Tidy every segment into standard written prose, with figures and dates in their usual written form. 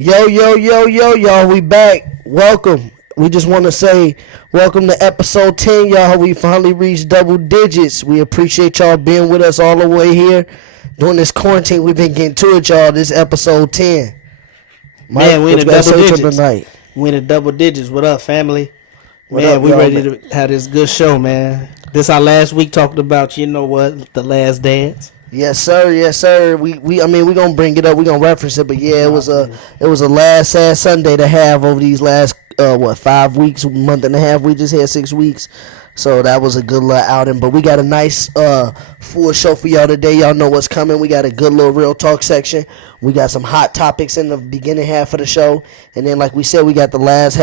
Yo, y'all, we back. Welcome. We just want to say welcome to episode 10, y'all. We finally reached double digits. We appreciate y'all being with us all the way here. During this quarantine, we've been getting to it, y'all. This episode 10. Mike, man, we in the double digits. Tonight? We in the double digits. What up, family? What man, up, we y'all, ready to have this good show, man. This our last week talking about, you know what, The Last Dance. Yes, sir. Yes, sir. We gonna bring it up. We gonna reference it, but yeah, it was a last sad Sunday to have over these last 5 weeks, month and a half. We just had 6 weeks, so that was a good little outing. But we got a nice full show for y'all today. Y'all know what's coming. We got a good little real talk section. We got some hot topics in the beginning half of the show, and then like we said, we got the last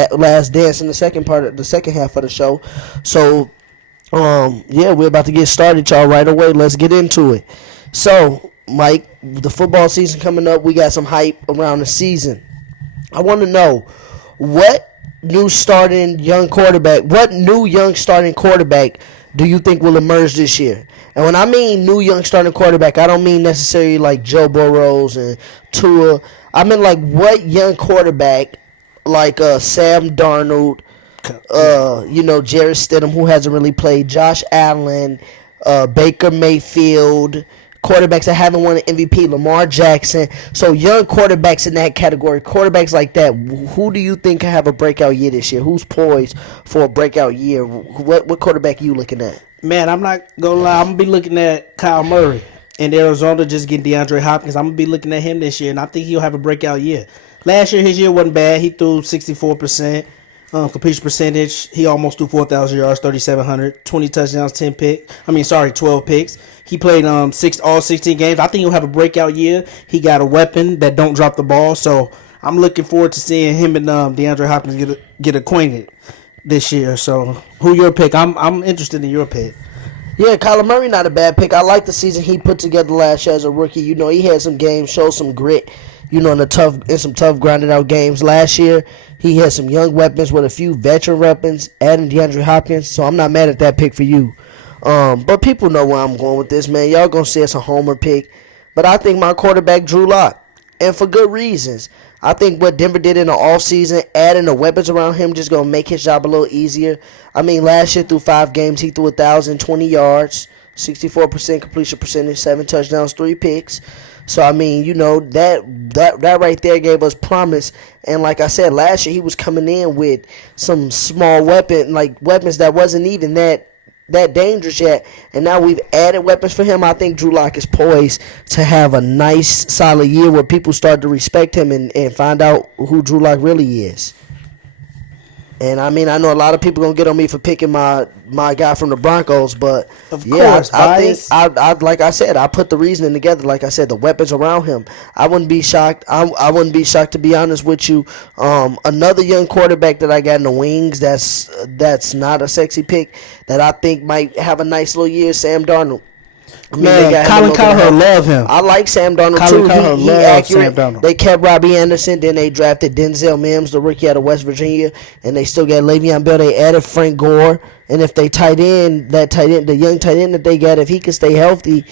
dance in the second half of the show. So yeah, we're about to get started, y'all, right away. Let's get into it. So, Mike, the football season coming up, we got some hype around the season. I want to know what new young starting quarterback do you think will emerge this year? And when I mean new young starting quarterback, I don't mean necessarily like Joe Burrows and Tua. I mean like what young quarterback like Sam Darnold, Jarrett Stidham, who hasn't really played, Josh Allen, Baker Mayfield, quarterbacks that haven't won an MVP, Lamar Jackson. So young quarterbacks in that category, quarterbacks like that, who do you think can have a breakout year this year? Who's poised for a breakout year? What quarterback are you looking at? Man, I'm not going to lie. I'm going to be looking at Kyle Murray in Arizona, just getting DeAndre Hopkins. I'm going to be looking at him this year, and I think he'll have a breakout year. Last year, his year wasn't bad. He threw 64%. Completion percentage, he almost threw 4,000 yards, 3,700, 20 touchdowns, 12 picks. He played all 16 games. I think he'll have a breakout year. He got a weapon that don't drop the ball, so I'm looking forward to seeing him and DeAndre Hopkins get acquainted this year. So, who your pick? I'm interested in your pick. Yeah, Kyler Murray not a bad pick. I like the season he put together last year as a rookie. You know, he had some games, showed some grit. You know, in some tough grinded out games last year. He had some young weapons with a few veteran weapons, adding DeAndre Hopkins. So I'm not mad at that pick for you. But people know where I'm going with this, man. Y'all gonna say it's a homer pick, but I think my quarterback Drew Lock, and for good reasons. I think what Denver did in the offseason, adding the weapons around him, just gonna make his job a little easier. I mean, last year through 5 games, he threw 1,020 yards, 64% completion percentage, 7 touchdowns, 3 picks. So, I mean, you know, that right there gave us promise. And like I said, last year he was coming in with some small weapons that wasn't even that dangerous yet. And now we've added weapons for him. I think Drew Lock is poised to have a nice, solid year where people start to respect him and find out who Drew Lock really is. And I mean, I know a lot of people gonna get on me for picking my guy from the Broncos, but of course, I think I like I said, I put the reasoning together. Like I said, the weapons around him, I wouldn't be shocked. I wouldn't be shocked, to be honest with you. Another young quarterback that I got in the wings that's not a sexy pick that I think might have a nice little year, Sam Darnold. Man, Colin Cowherd love him. I like Sam Darnold too. He accurate. Sam Darnold. They kept Robbie Anderson. Then they drafted Denzel Mims, the rookie out of West Virginia, and they still got Le'Veon Bell. They added Frank Gore, and if they the young tight end that they got, if he can stay healthy,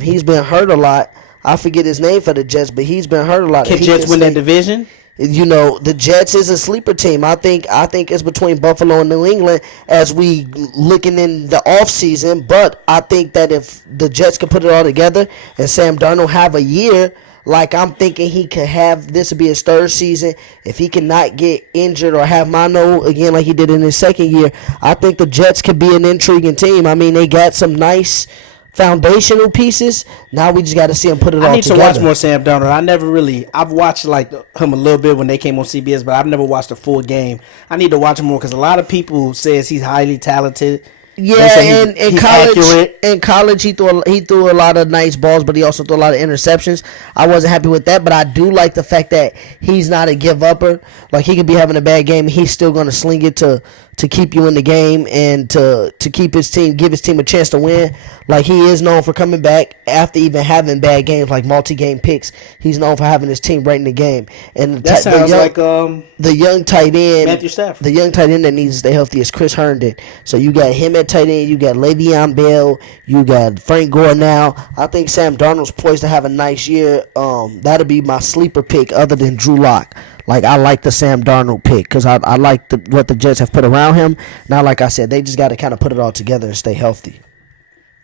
he's been hurt a lot. I forget his name for the Jets, but he's been hurt a lot. Can Jets win that division? You know, the Jets is a sleeper team. I think it's between Buffalo and New England as we looking in the offseason. But I think that if the Jets can put it all together and Sam Darnold have a year, like I'm thinking he could have, this would be his 3rd season. If he cannot get injured or have mono again like he did in his 2nd year, I think the Jets could be an intriguing team. I mean, they got some nice foundational pieces. Now we just got to see him put it all together. I need to watch more Sam Darnold. I've watched him a little bit when they came on CBS, but I've never watched a full game. I need to watch him more because a lot of people says he's highly talented. Yeah, and in college he threw a lot of nice balls, but he also threw a lot of interceptions. I wasn't happy with that, but I do like the fact that he's not a give upper. Like he could be having a bad game, and he's still gonna sling it to to keep you in the game and to keep his team, give his team a chance to win. Like, he is known for coming back after even having bad games, like multi-game picks. He's known for having his team right in the game. And That sounds like the young tight end, Matthew Stafford. the young tight end that needs to stay healthy is Chris Herndon. So you got him at tight end. You got Le'Veon Bell. You got Frank Gore now. I think Sam Darnold's poised to have a nice year. That'll be my sleeper pick other than Drew Lock. Like, I like the Sam Darnold pick because I like what the Jets have put around him. Now, like I said, they just got to kind of put it all together and stay healthy.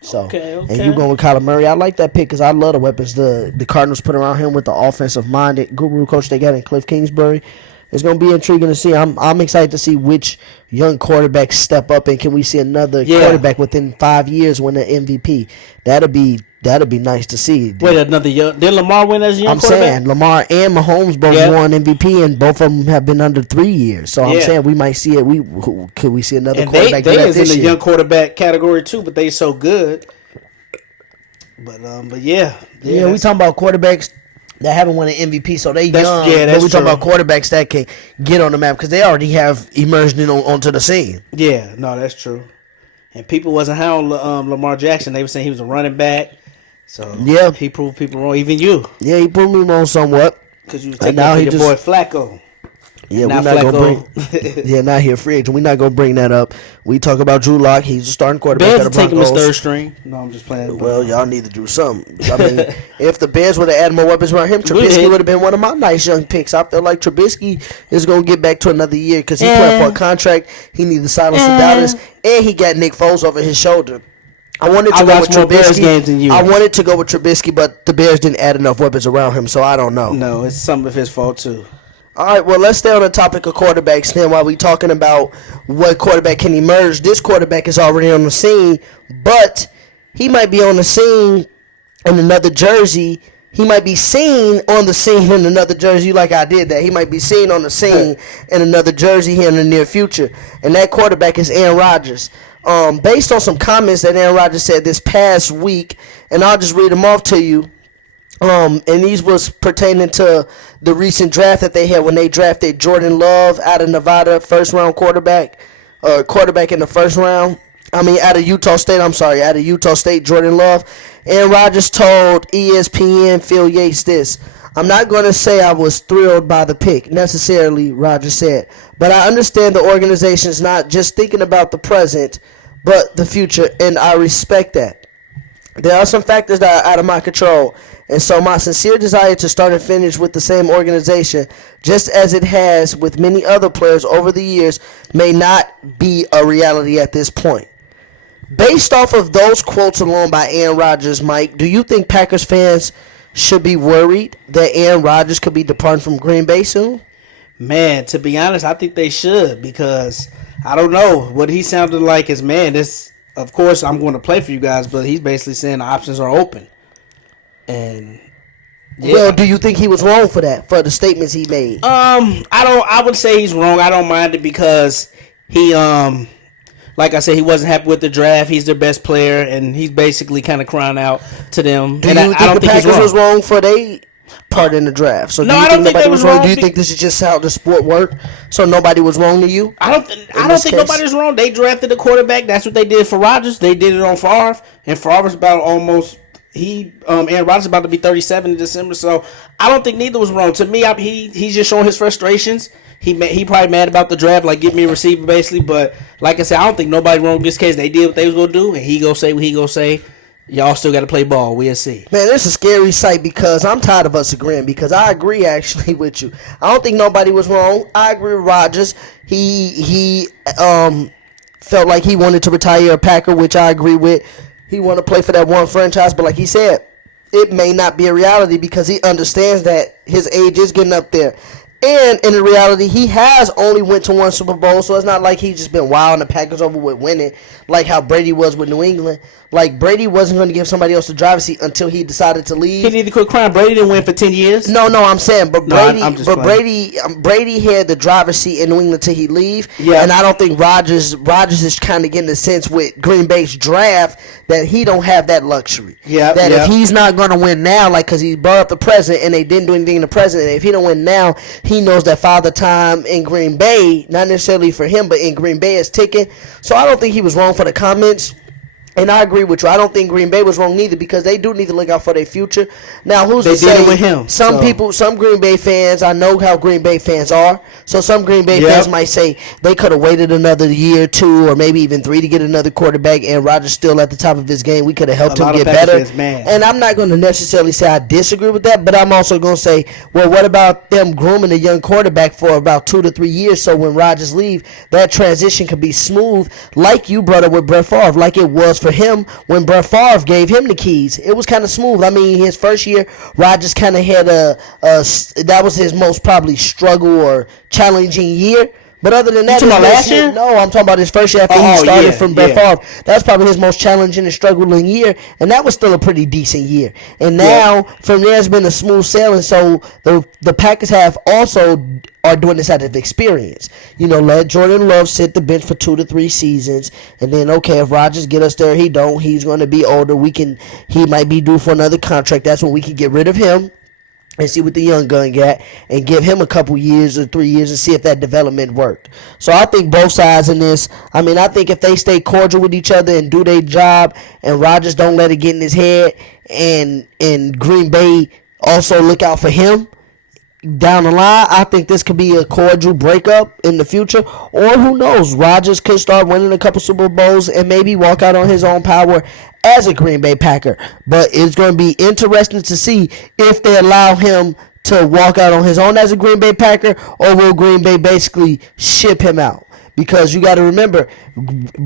So, Okay. and you going with Kyler Murray. I like that pick because I love the weapons the Cardinals put around him with the offensive-minded guru coach they got in Cliff Kingsbury. It's going to be intriguing to see. I'm excited to see which young quarterbacks step up, and can we see another quarterback within 5 years win an MVP? That'll be nice to see. Wait, another young. Did Lamar win as a young quarterback? I'm saying Lamar and Mahomes both won MVP, and both of them have been under 3 years. So I'm saying we might see it. Could we see another And quarterback they do that is in this the year? young quarterback category too, but they so good. But yeah, Yeah, we talking about quarterbacks that haven't won an MVP, so they young. that's but we talking true. about quarterbacks that can get on the map because they already have emerged onto the scene. Yeah, no, that's true. And people wasn't high on Lamar Jackson. They were saying he was a running back. So Yeah. he proved people wrong. Even you, Yeah, he proved me wrong somewhat. because you was And taking now up for he your just- boy Flacco. Yeah, Now we're not gonna Flacco. bring. Yeah, not here free agent. We're not gonna bring that up. We talk about Drew Lock. He's a starting quarterback Bears of to the take him as Broncos. third string. No, I'm just playing. Well, y'all need to do something. I mean, if the Bears would have added more weapons around him, Trubisky did. would have been one of my nice young picks. I feel like Trubisky is going to get back to another year because he playing for a contract. He needs to silence the doubters, and he got Nick Foles over his shoulder. I wanted to I go watched with more Bears games than Trubisky. you. I wanted to go with Trubisky, but the Bears didn't add enough weapons around him, so I don't know. No, it's some of his fault too. All right, well, let's stay on the topic of quarterbacks then while we're talking about what quarterback can emerge. This quarterback is already on the scene, but he might be on the scene in another jersey. He might be seen on the scene in another jersey like I did that. He might be seen on the scene in another jersey here in the near future. And that quarterback is Aaron Rodgers. Based on some comments that Aaron Rodgers said this past week, and I'll just read them off to you. And these was pertaining to the recent draft that they had when they drafted Jordan Love out of Nevada, first round quarterback in the first round. Out of Utah State. Out of Utah State, Jordan Love. And Rodgers told ESPN Phil Yates this: "I'm not going to say I was thrilled by the pick necessarily," Rodgers said, "but I understand the organization is not just thinking about the present, but the future, and I respect that. There are some factors that are out of my control, and so my sincere desire to start and finish with the same organization, just as it has with many other players over the years, may not be a reality at this point." Based off of those quotes alone by Aaron Rodgers, Mike, do you think Packers fans should be worried that Aaron Rodgers could be departing from Green Bay soon? Man, to be honest, I think they should, because I don't know what he sounded like is, man, this, of course I'm going to play for you guys, but he's basically saying the options are open. And yeah. Well, do you think he was wrong for that, for the statements he made? I would say he's wrong. I don't mind it because he like I said, he wasn't happy with the draft. He's their best player, and he's basically kind of crying out to them. Do and you I think don't the think he's Packers wrong. was wrong for their part in the draft? So No, do you I don't think nobody they was was wrong? wrong Do you be- think this is just how the sport worked? So nobody was wrong to you? I don't this think case? nobody's wrong. They drafted a quarterback. That's what they did for Rodgers. They did it on Favre, and Favre's about almost Aaron Rodgers about to be 37 in December. So I don't think neither was wrong. To me, he's just showing his frustrations. He probably mad about the draft, like get me a receiver basically. But like I said, I don't think nobody wrong in this case. They did what they was gonna do, and he gonna say what he gonna say. Y'all still got to play ball. We'll see. Man, it's a scary sight because I'm tired of us agreeing, because I agree actually with you. I don't think nobody was wrong. I agree with Rodgers. He felt like he wanted to retire a Packer, which I agree with. He wanted to play for that one franchise, but like he said, it may not be a reality because he understands that his age is getting up there. And in reality, he has only went to one Super Bowl, so it's not like he's just been wilding the Packers over with winning like how Brady was with New England. Like Brady wasn't going to give somebody else the driver's seat until he decided to leave. He need to quit crying. Brady didn't win for 10 years. No, I'm saying, but No, Brady, I'm just playing. Brady had the driver's seat in New England till he leave. Yeah. And I don't think Rodgers is kind of getting the sense with Green Bay's draft that he don't have that luxury. Yeah, That yeah. if he's not going to win now, like because he brought up the present and they didn't do anything in the present, and if he don't win now, he knows that Father Time in Green Bay, not necessarily for him, but in Green Bay is ticking. So I don't think he was wrong for the comments. And I agree with you. I don't think Green Bay was wrong neither because they do need to look out for their future. Now, who's They to did say it with him, some so. people, some Green Bay fans, I know how Green Bay fans are. So some Green Bay Yep. fans might say they could have waited another year, 2, or maybe even 3 to get another quarterback. And Rodgers still at the top of his game. We could have helped A him lot of get Packers better. fans mad. And I'm not going to necessarily say I disagree with that, but I'm also going to say, well, what about them grooming a young quarterback for about 2 to 3 years? So when Rodgers leave, that transition could be smooth, like you brought up with Brett Favre, like it was for him when Brett Favre gave him the keys. It was kind of smooth. I mean, his first year, Rodgers kind of had that was his most probably struggle or challenging year. But other than that, talking about his last year? No, I'm talking about his first year after he Oh, started yeah, from Brett yeah. Favre. That's probably his most challenging and struggling year, and that was still a pretty decent year. And now from there, it's been a smooth sailing. So the Packers are doing this out of experience. Let Jordan Love sit the bench for 2 to 3 seasons, and then okay, if Rodgers get us there, he's going to be older. He might be due for another contract. That's when we can get rid of him and see what the young gun got and give him a couple years or 3 years and see if that development worked. So I think both sides in this, I think if they stay cordial with each other and do their job and Rodgers don't let it get in his head and Green Bay also look out for him down the line, I think this could be a cordial breakup in the future. Or who knows, Rodgers could start winning a couple Super Bowls and maybe walk out on his own power as a Green Bay Packer. But it's going to be interesting to see if they allow him to walk out on his own as a Green Bay Packer, or will Green Bay basically ship him out? Because you got to remember,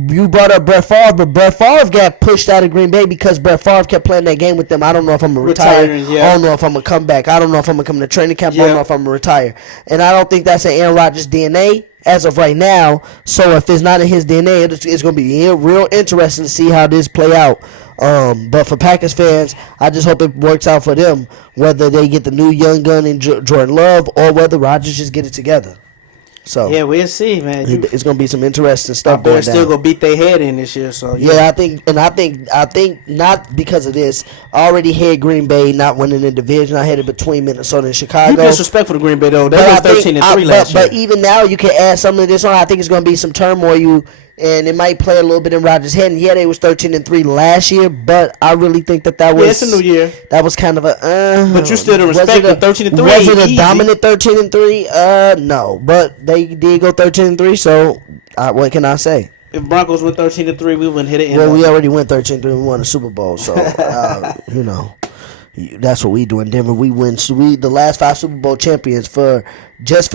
you brought up Brett Favre, but Brett Favre got pushed out of Green Bay because Brett Favre kept playing that game with them. I don't know if I'm going to retire. Retiring, I don't know if I'm going to come back. I don't know if I'm going to come to training camp. I Yeah. don't know if I'm going to retire. And I don't think that's an Aaron Rodgers DNA as of right now. So if it's not in his DNA, it's going to be real interesting to see how this play out. But for Packers fans, I just hope it works out for them, whether they get the new young gun in Jordan Love or whether Rodgers just get it together. So Yeah, we'll see, man. it's gonna be some interesting stuff They're going still down. gonna beat their head in this year. So Yeah, I think not because of this. I already had Green Bay not winning the division. I had it between Minnesota and You Chicago. disrespectful to Green Bay though. They But were I think- 13-3 last year. But even now, you can add some of this on. I think it's going to be some turmoil, and it might play a little bit in Rodgers' head. And yeah, they was 13-3 last year, but I really think that was Yeah, it's a new year. That was kind of a. But you still was respect it them, 13-3 Was it a easy. dominant 13-3? No, but they did go 13-3. So what can I say? If Broncos went 13-3, we wouldn't hit it. Well, we already went 13-3 and we won the Super Bowl, so that's what we do in Denver. We win. So the last 5 Super Bowl champions. For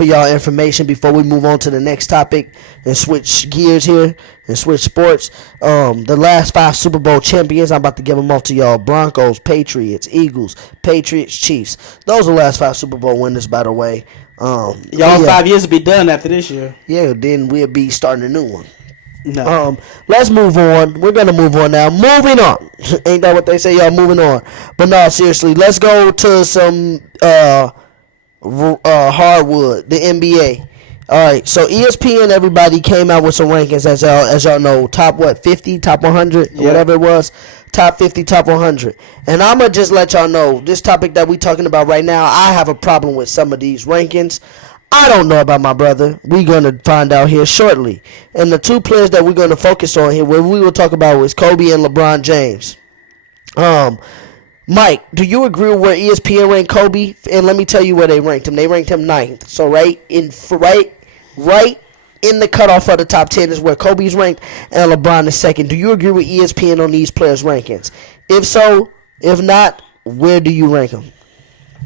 y'all information, before we move on to the next topic and switch gears here and switch sports, the last 5 Super Bowl champions, I'm about to give them off to y'all: Broncos, Patriots, Eagles, Patriots, Chiefs. Those are the last 5 Super Bowl winners, by the way. Y'all Yeah. 5 years will be done after this year. Yeah, then we'll be starting a new one. No. Let's move on. We're gonna move on now. Moving on. Ain't that what they say, y'all? Moving on. But no, seriously, let's go to some hardwood, the NBA. All right, so ESPN, everybody came out with some rankings as y'all know, top 50, top 100, Yeah. whatever it was, top 50, top 100. And I'm gonna just let y'all know this topic that we talking about right now. I have a problem with some of these rankings. I don't know about my brother. We're going to find out here shortly. And the 2 players that we're going to focus on here, what we will talk about was Kobe and LeBron James. Mike, do you agree with where ESPN ranked Kobe? And let me tell you where they ranked him. They ranked him 9th. So right in the cutoff of the top 10 is where Kobe's ranked and LeBron is 2nd. Do you agree with ESPN on these players' rankings? If so, if not, where do you rank them?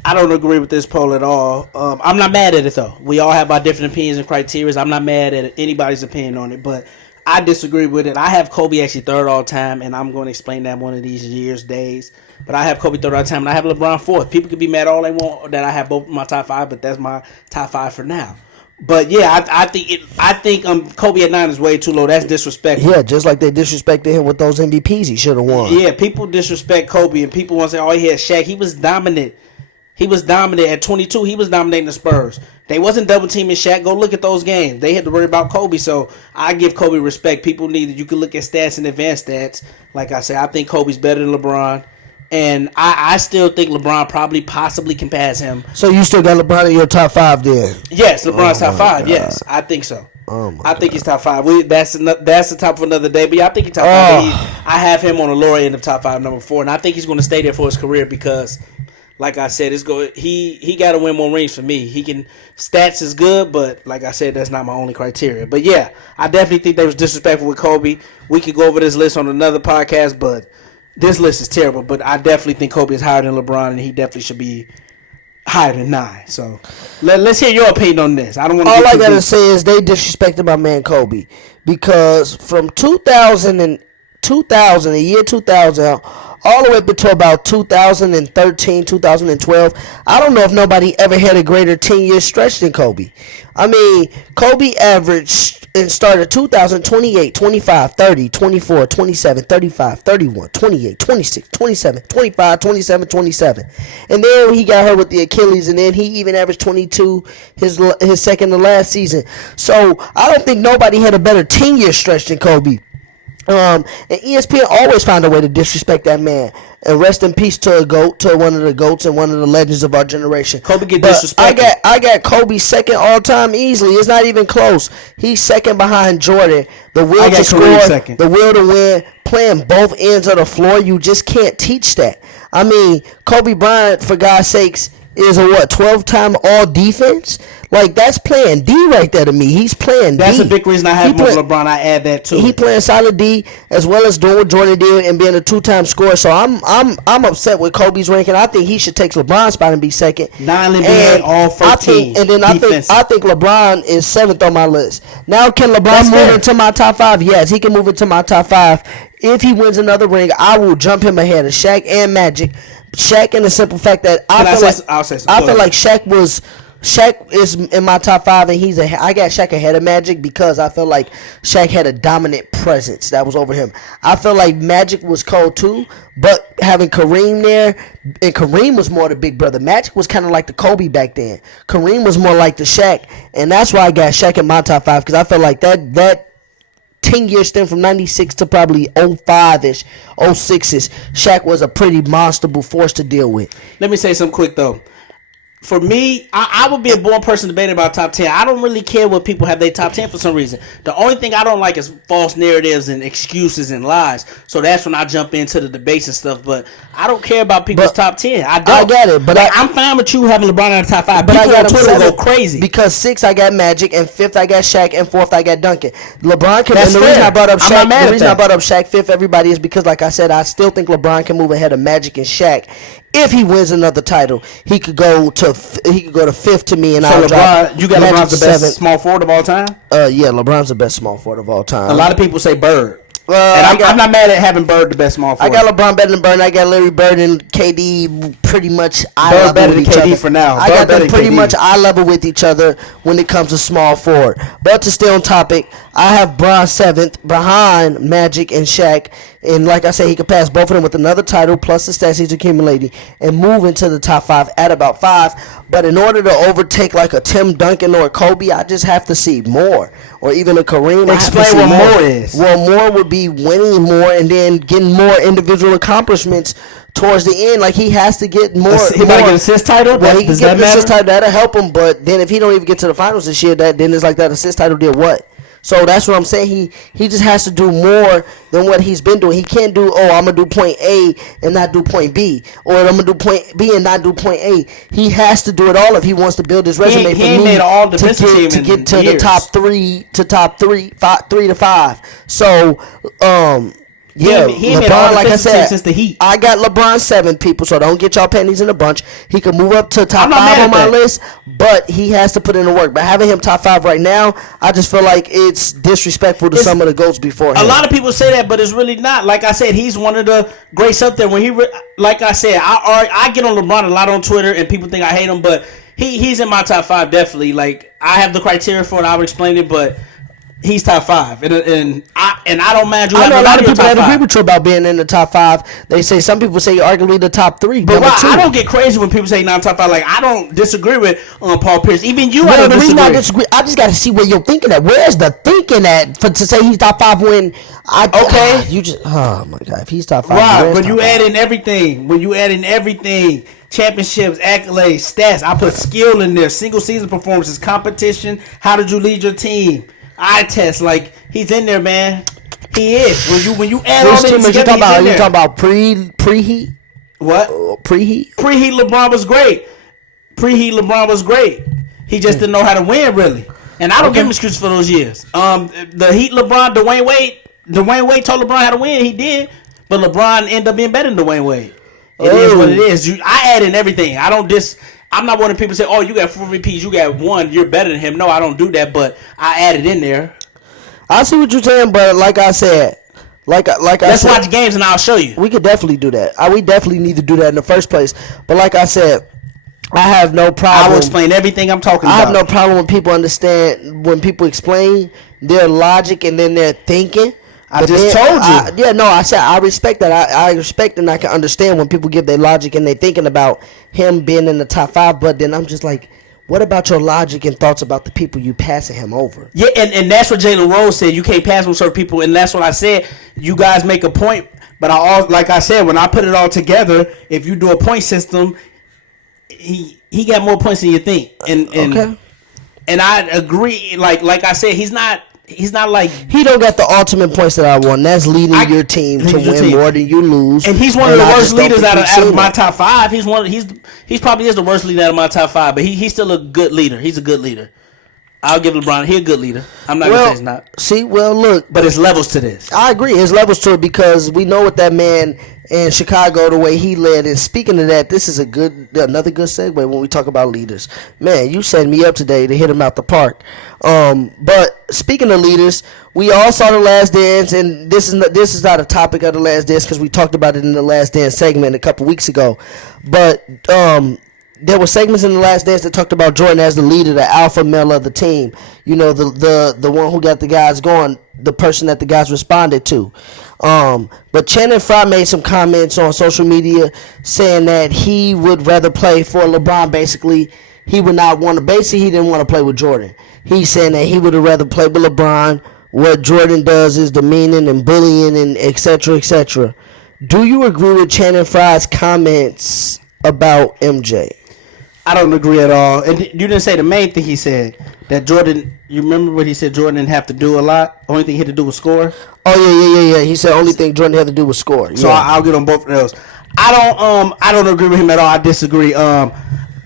I don't agree with this poll at all. I'm not mad at it though. We all have our different opinions and criteria. I'm not mad at anybody's opinion on it, but I disagree with it. I have Kobe actually 3rd all time, and I'm going to explain that one of these days. But I have Kobe 3rd all time, and I have LeBron 4th. People can be mad all they want that I have both my top 5, but that's my top 5 for now. But yeah, I think Kobe at 9 is way too low. That's disrespectful. Yeah, just like they disrespected him with those MVPs he should have won. Yeah, people disrespect Kobe, and people want to say, "Oh, he had Shaq." He was dominant. He was dominant at 22. He was dominating the Spurs. They wasn't double teaming Shaq. Go look at those games. They had to worry about Kobe. So I give Kobe respect. People need it. You can look at stats and advanced stats. Like I said, I think Kobe's better than LeBron. And I still think LeBron probably possibly can pass him. So you still got LeBron in your top 5 then? Yes, LeBron's top 5. God. Yes, I think so. I think he's top 5. That's the top of another day. But yeah, I think he's top 5. I have him on the lower end of top 5, number 4. And I think he's going to stay there for his career because, like I said, he got to win more rings for me. He can stats is good, but like I said, that's not my only criteria. But yeah, I definitely think they was disrespectful with Kobe. We could go over this list on another podcast, but this list is terrible. But I definitely think Kobe is higher than LeBron, and he definitely should be higher than 9. So let's hear your opinion on this. I don't want to. All I gotta say is they disrespected my man Kobe because from 2000, the year 2000. All the way up to about 2013, 2012. I don't know if nobody ever had a greater 10-year stretch than Kobe. I mean, Kobe averaged and started 2000, 28, 25, 30, 24, 27, 35, 31, 28, 26, 27, 25, 27, 27. And then he got hurt with the Achilles, and then he even averaged 22 his second to last season. So I don't think nobody had a better 10-year stretch than Kobe. And ESPN always found a way to disrespect that man. And rest in peace to a GOAT, to one of the GOATs and one of the legends of our generation. Kobe get disrespected. I got Kobe second all time easily. It's not even close. He's second behind Jordan. The will to score, the will to win, playing both ends of the floor. You just can't teach that. I mean, Kobe Bryant, for God's sakes, is a 12-time all defense? Like, that's playing D right there to me. He's playing D. That's a big reason I have him over LeBron. I add that too. He playing solid D as well as doing what Jordan did and being a 2-time scorer. So I'm upset with Kobe's ranking. I think he should take LeBron's spot and be second. 9 NBA all 14. I think LeBron is 7th on my list. Now can LeBron move into my top 5? Yes, he can move into my top 5. If he wins another ring, I will jump him ahead of Shaq and Magic. Shaq, in the simple fact that I feel like Shaq is in my top 5, and I got Shaq ahead of Magic because I feel like Shaq had a dominant presence that was over him. I feel like Magic was cold too, but having Kareem there, and Kareem was more the big brother. Magic was kind of like the Kobe back then. Kareem was more like the Shaq, and that's why I got Shaq in my top 5 because I feel like that 10-year stint from 96 to probably 05-ish, 06-ish, Shaq was a pretty monsterable force to deal with. Let me say something quick, though. For me, I would be a born person debating about top 10. I don't really care what people have their top 10 for some reason. The only thing I don't like is false narratives and excuses and lies. So that's when I jump into the debates and stuff. But I don't care about people's top 10. I don't. I get it. But I'm fine with you having LeBron in the top 5. But people on Twitter go crazy. Because 6th I got Magic, and 5th I got Shaq, and 4th I got Duncan. LeBron can. That's and the fair. reason I brought up Shaq, the reason I brought up Shaq 5th, everybody, is because, like I said, I still think LeBron can move ahead of Magic and Shaq. If he wins another title, he could go to 5th to me, and I'll drop. You got LeBron's the best small forward of all time? Yeah, LeBron's the best small forward of all time. A lot of people say Bird. And I'm not mad at having Bird the best small forward. I got LeBron better than Bird. I got Larry Bird and KD pretty much eye level better with than each KD other. for now. I got them pretty much eye level with each other when it comes to small forward. But to stay on topic, I have Bron 7th behind Magic and Shaq. And like I said, he could pass both of them with another title plus the stats he's accumulating and move into the top 5 at about 5. But in order to overtake like a Tim Duncan or a Kobe, I just have to see more. Or even a Kareem. Explain what more is. Well, more would be winning more and then getting more individual accomplishments towards the end. Like, he has to get more. He might get an assist title? Well, he can get an assist title. That'll help him. But then if he don't even get to the finals this year, then it's like that assist title did what? So that's what I'm saying. He just has to do more than what he's been doing. He can't do, I'm going to do point A and not do point B. Or I'm going to do point B and not do point A. He has to do it all if he wants to build his resume to get to the top 3 to 5. So, yeah, LeBron, like I said, since the Heat. I got LeBron 7, people, so don't get y'all panties in a bunch. He can move up to top 5 on my list, but he has to put in the work. But having him top 5 right now, I just feel like it's disrespectful to some of the GOATs before him. A lot of people say that, but it's really not. Like I said, he's one of the greats up there. When like I said, I get on LeBron a lot on Twitter, and people think I hate him, but he's in my top 5 definitely. Like I have the criteria for it. I'll explain it, but he's top 5, and I don't mind you. I know a lot of people that agree five. with you about being in the top 5. They say some people say arguably the top 3. But number 2. I don't get crazy when people say not top 5. Like I don't disagree with Paul Pierce. Even you, I Well, don't the reason I disagree. disagree, I just got to see where you're thinking at. Where's the thinking at to say he's top 5 when Okay. you just oh my god, if he's top 5, Right, when you add in everything, championships, accolades, stats, I put skill in there, single season performances, competition, how did you lead your team, eye test, like he's in there, man. He is. When you add all which this team is you together, talking about? he's in You there. talking about preheat? What? Preheat? Preheat LeBron was great. Preheat LeBron was great. He just didn't know how to win really. And I don't give him excuses for those years. The Heat LeBron, Dwayne Wade told LeBron how to win. He did, but LeBron ended up being better than Dwayne Wade. It is what it is. I add in everything. I'm not one of people to say, "Oh, you got 4 VPs, you got 1, you're better than him." No, I don't do that. But I added in there. I see what you're saying, but like I said, Let's watch games and I'll show you. we could definitely do that. We definitely need to do that in the first place. But like I said, I have no problem. I will explain everything I'm talking I about. have no problem when people understand, when people explain their logic and then their thinking. I just told you. I said I respect that. I respect and I can understand when people give their logic and they thinking about him being in the top 5. But then I'm just like, what about your logic and thoughts about the people you passing him over? Yeah, and that's what Jalen Rose said. You can't pass on certain people, and that's what I said. You guys make a point, but like I said, when I put it all together, if you do a point system, he got more points than you think, and I agree. Like I said, he's not like He don't got the ultimate points that I want. That's leading your team to win more than you lose. And he's one of the I worst just don't leaders think out we've of my seen top 5. He's probably is the worst leader out of my top 5, but he's still a good leader. He's a good leader. I'll give LeBron. He's a good leader. I'm not gonna say he's not. See, well, look, But it's levels to this. I agree. There's levels to it because we know what that man in Chicago, the way he led. And speaking of that, this is another good segue when we talk about leaders. Man, you set me up today to hit him out the park. But speaking of leaders, we all saw The Last Dance, and this is not a topic of The Last Dance because we talked about it in the Last Dance segment a couple weeks ago. But there were segments in The Last Dance that talked about Jordan as the leader, the alpha male of the team. You know, the one who got the guys going, the person that the guys responded to. But Channing Frye made some comments on social media saying that he would rather play for LeBron. Basically, he would not want to. Basically, he didn't want to play with Jordan. He's saying that he would have rather played with LeBron. What Jordan does is demeaning and bullying and etc. etc. Do you agree with Channing Frye's comments about MJ? I don't agree at all. And you didn't say the main thing he said. That Jordan, you remember what he said? Jordan didn't have to do a lot. Only thing he had to do was score. Oh yeah. He said only thing Jordan had to do was score. So I'll get on both of those. I don't agree with him at all. I disagree.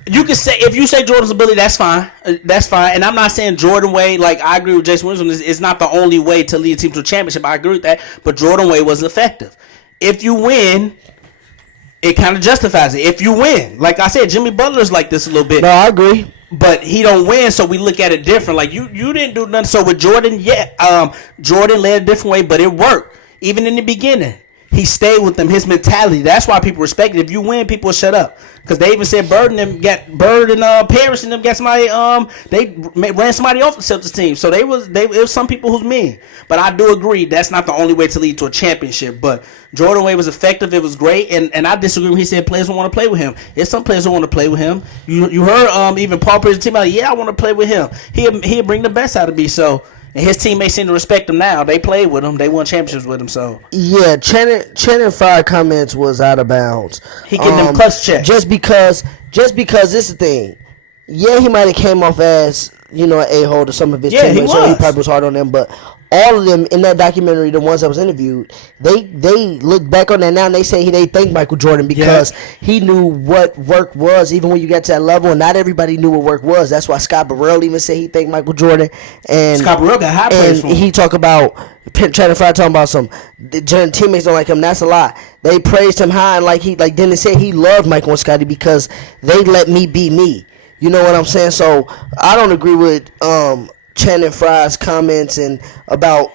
You can say, if you say Jordan's ability, that's fine. That's fine. And I'm not saying Jordan way. Like I agree with Jason Williams. It's not the only way to lead a team to a championship. I agree with that. But Jordan way was effective. If you win, it kind of justifies it. If you win, like I said, Jimmy Butler's like this a little bit. No, I agree. But he don't win, so we look at it different. Like you didn't do nothing. So with Jordan, Jordan led a different way, but it worked. Even in the beginning, he stayed with them. His mentality. That's why people respect it. If you win, people shut up. Because they even said Bird and Parrish and them got somebody. They ran somebody off the Celtics team. So it was some people who's mean. But I do agree that's not the only way to lead to a championship. But Jordan Way was effective. It was great. And I disagree when he said players don't want to play with him. There's some players who want to play with him. You heard even Paul Pierce's team like, yeah, I want to play with him. He'll bring the best out of me. So. And his teammates seem to respect him now. They played with him. They won championships with him. So yeah, Channing Frye comments was out of bounds. He getting them clutch checks. Just because this is the thing. Yeah, he might have came off as an a-hole to some of his teammates. So he probably was hard on them, but all of them in that documentary, the ones that was interviewed, they look back on that now and they say they thank Michael Jordan because he knew what work was even when you got to that level, and not everybody knew what work was. That's why Scott Burrell even said he thanked Michael Jordan. And Scott Burrell got high praise for him. He talk about Channing Frye talking about some Jordan teammates don't like him. That's a lie. They praised him high, and like Dennis said, he loved Michael and Scotty because they let me be me. You know what I'm saying? So I don't agree with Channing Frye's comments and about